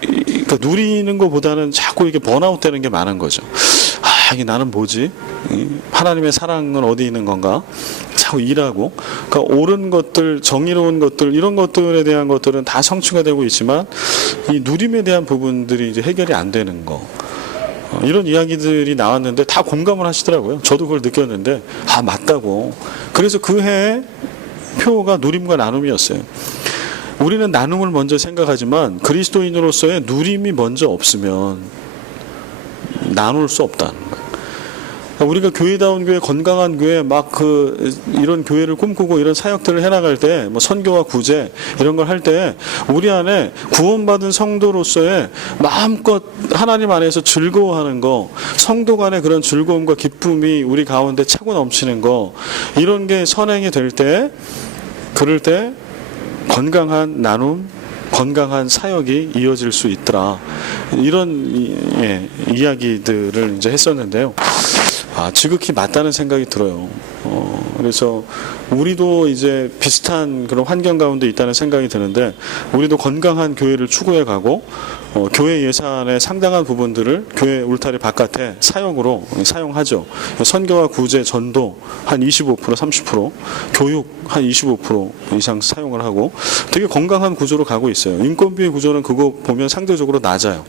그러니까 누리는 것보다는 자꾸 이렇게 번아웃 되는 게 많은 거죠. 이게 나는 뭐지? 하나님의 사랑은 어디 있는 건가? 자꾸 일하고, 그러니까 옳은 것들, 정의로운 것들, 이런 것들에 대한 것들은 다 성취가 되고 있지만 이 누림에 대한 부분들이 이제 해결이 안 되는 거. 이런 이야기들이 나왔는데 다 공감을 하시더라고요. 저도 그걸 느꼈는데 맞다고. 그래서 그 해의 표가 누림과 나눔이었어요. 우리는 나눔을 먼저 생각하지만 그리스도인으로서의 누림이 먼저 없으면 나눌 수 없다는 거예요. 우리가 교회다운 교회, 건강한 교회, 이런 교회를 꿈꾸고 이런 사역들을 해나갈 때, 선교와 구제, 이런 걸 할 때, 우리 안에 구원받은 성도로서의 마음껏 하나님 안에서 즐거워하는 거, 성도 간의 그런 즐거움과 기쁨이 우리 가운데 차고 넘치는 거, 이런 게 선행이 될 때, 그럴 때, 건강한 나눔, 건강한 사역이 이어질 수 있더라. 이런 이야기들을 이제 했었는데요. 지극히 맞다는 생각이 들어요. 그래서 우리도 이제 비슷한 그런 환경 가운데 있다는 생각이 드는데, 우리도 건강한 교회를 추구해 가고, 교회 예산의 상당한 부분들을 교회 울타리 바깥에 사역으로 사용하죠. 선교와 구제, 전도 한 25%, 30%, 교육 한 25% 이상 사용을 하고 되게 건강한 구조로 가고 있어요. 인건비의 구조는 그거 보면 상대적으로 낮아요.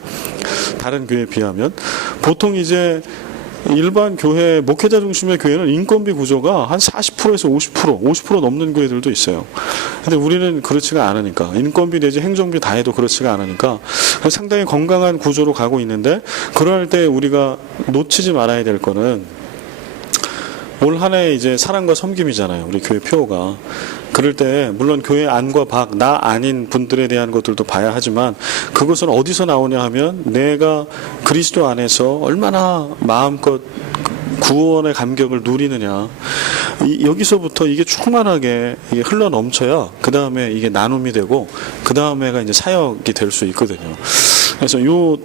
다른 교회에 비하면. 보통 이제 일반 교회, 목회자 중심의 교회는 인건비 구조가 한 40%에서 50% 넘는 교회들도 있어요. 근데 우리는 그렇지가 않으니까, 인건비 내지 행정비 다 해도 그렇지가 않으니까 상당히 건강한 구조로 가고 있는데, 그럴 때 우리가 놓치지 말아야 될 거는 올 한 해 이제 사랑과 섬김이잖아요. 우리 교회 표가. 그럴 때 물론 교회 안과 밖, 나 아닌 분들에 대한 것들도 봐야 하지만, 그것은 어디서 나오냐 하면 내가 그리스도 안에서 얼마나 마음껏 구원의 감격을 누리느냐, 여기서부터 이게 충만하게 이게 흘러 넘쳐야 그 다음에 이게 나눔이 되고 그 다음에가 이제 사역이 될 수 있거든요. 그래서 이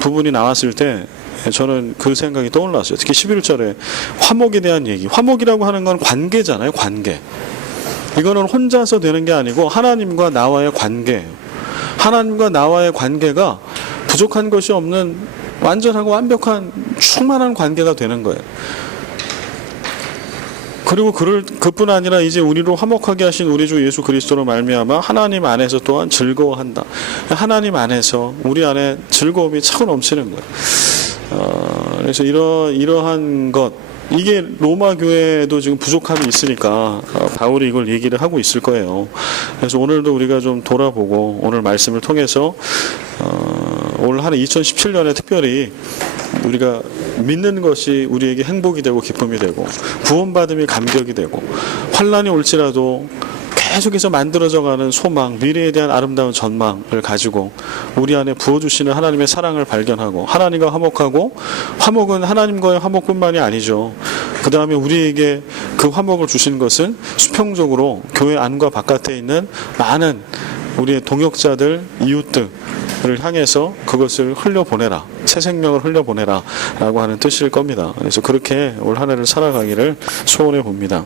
부분이 나왔을 때 저는 그 생각이 떠올랐어요. 특히 11절에 화목에 대한 얘기. 화목이라고 하는 건 관계잖아요. 관계. 이거는 혼자서 되는 게 아니고 하나님과 나와의 관계예요. 하나님과 나와의 관계가 부족한 것이 없는 완전하고 완벽한 충만한 관계가 되는 거예요. 그리고 그뿐 아니라 이제 우리로 화목하게 하신 우리 주 예수 그리스도로 말미암아 하나님 안에서 또한 즐거워한다. 하나님 안에서 우리 안에 즐거움이 차고 넘치는 거예요. 그래서 이러한 것, 이게 로마 교회도 지금 부족함이 있으니까 바울이 이걸 얘기를 하고 있을 거예요. 그래서 오늘도 우리가 좀 돌아보고 오늘 말씀을 통해서 올 한 해 2017년에 특별히 우리가 믿는 것이 우리에게 행복이 되고 기쁨이 되고 구원받음이 감격이 되고 환난이 올지라도 계속해서 만들어져가는 소망, 미래에 대한 아름다운 전망을 가지고 우리 안에 부어주시는 하나님의 사랑을 발견하고 하나님과 화목하고, 화목은 하나님과의 화목뿐만이 아니죠. 그 다음에 우리에게 그 화목을 주신 것은 수평적으로 교회 안과 바깥에 있는 많은 우리의 동역자들, 이웃들을 향해서 그것을 흘려보내라, 새 생명을 흘려보내라 라고 하는 뜻일 겁니다. 그래서 그렇게 올 한 해를 살아가기를 소원해 봅니다.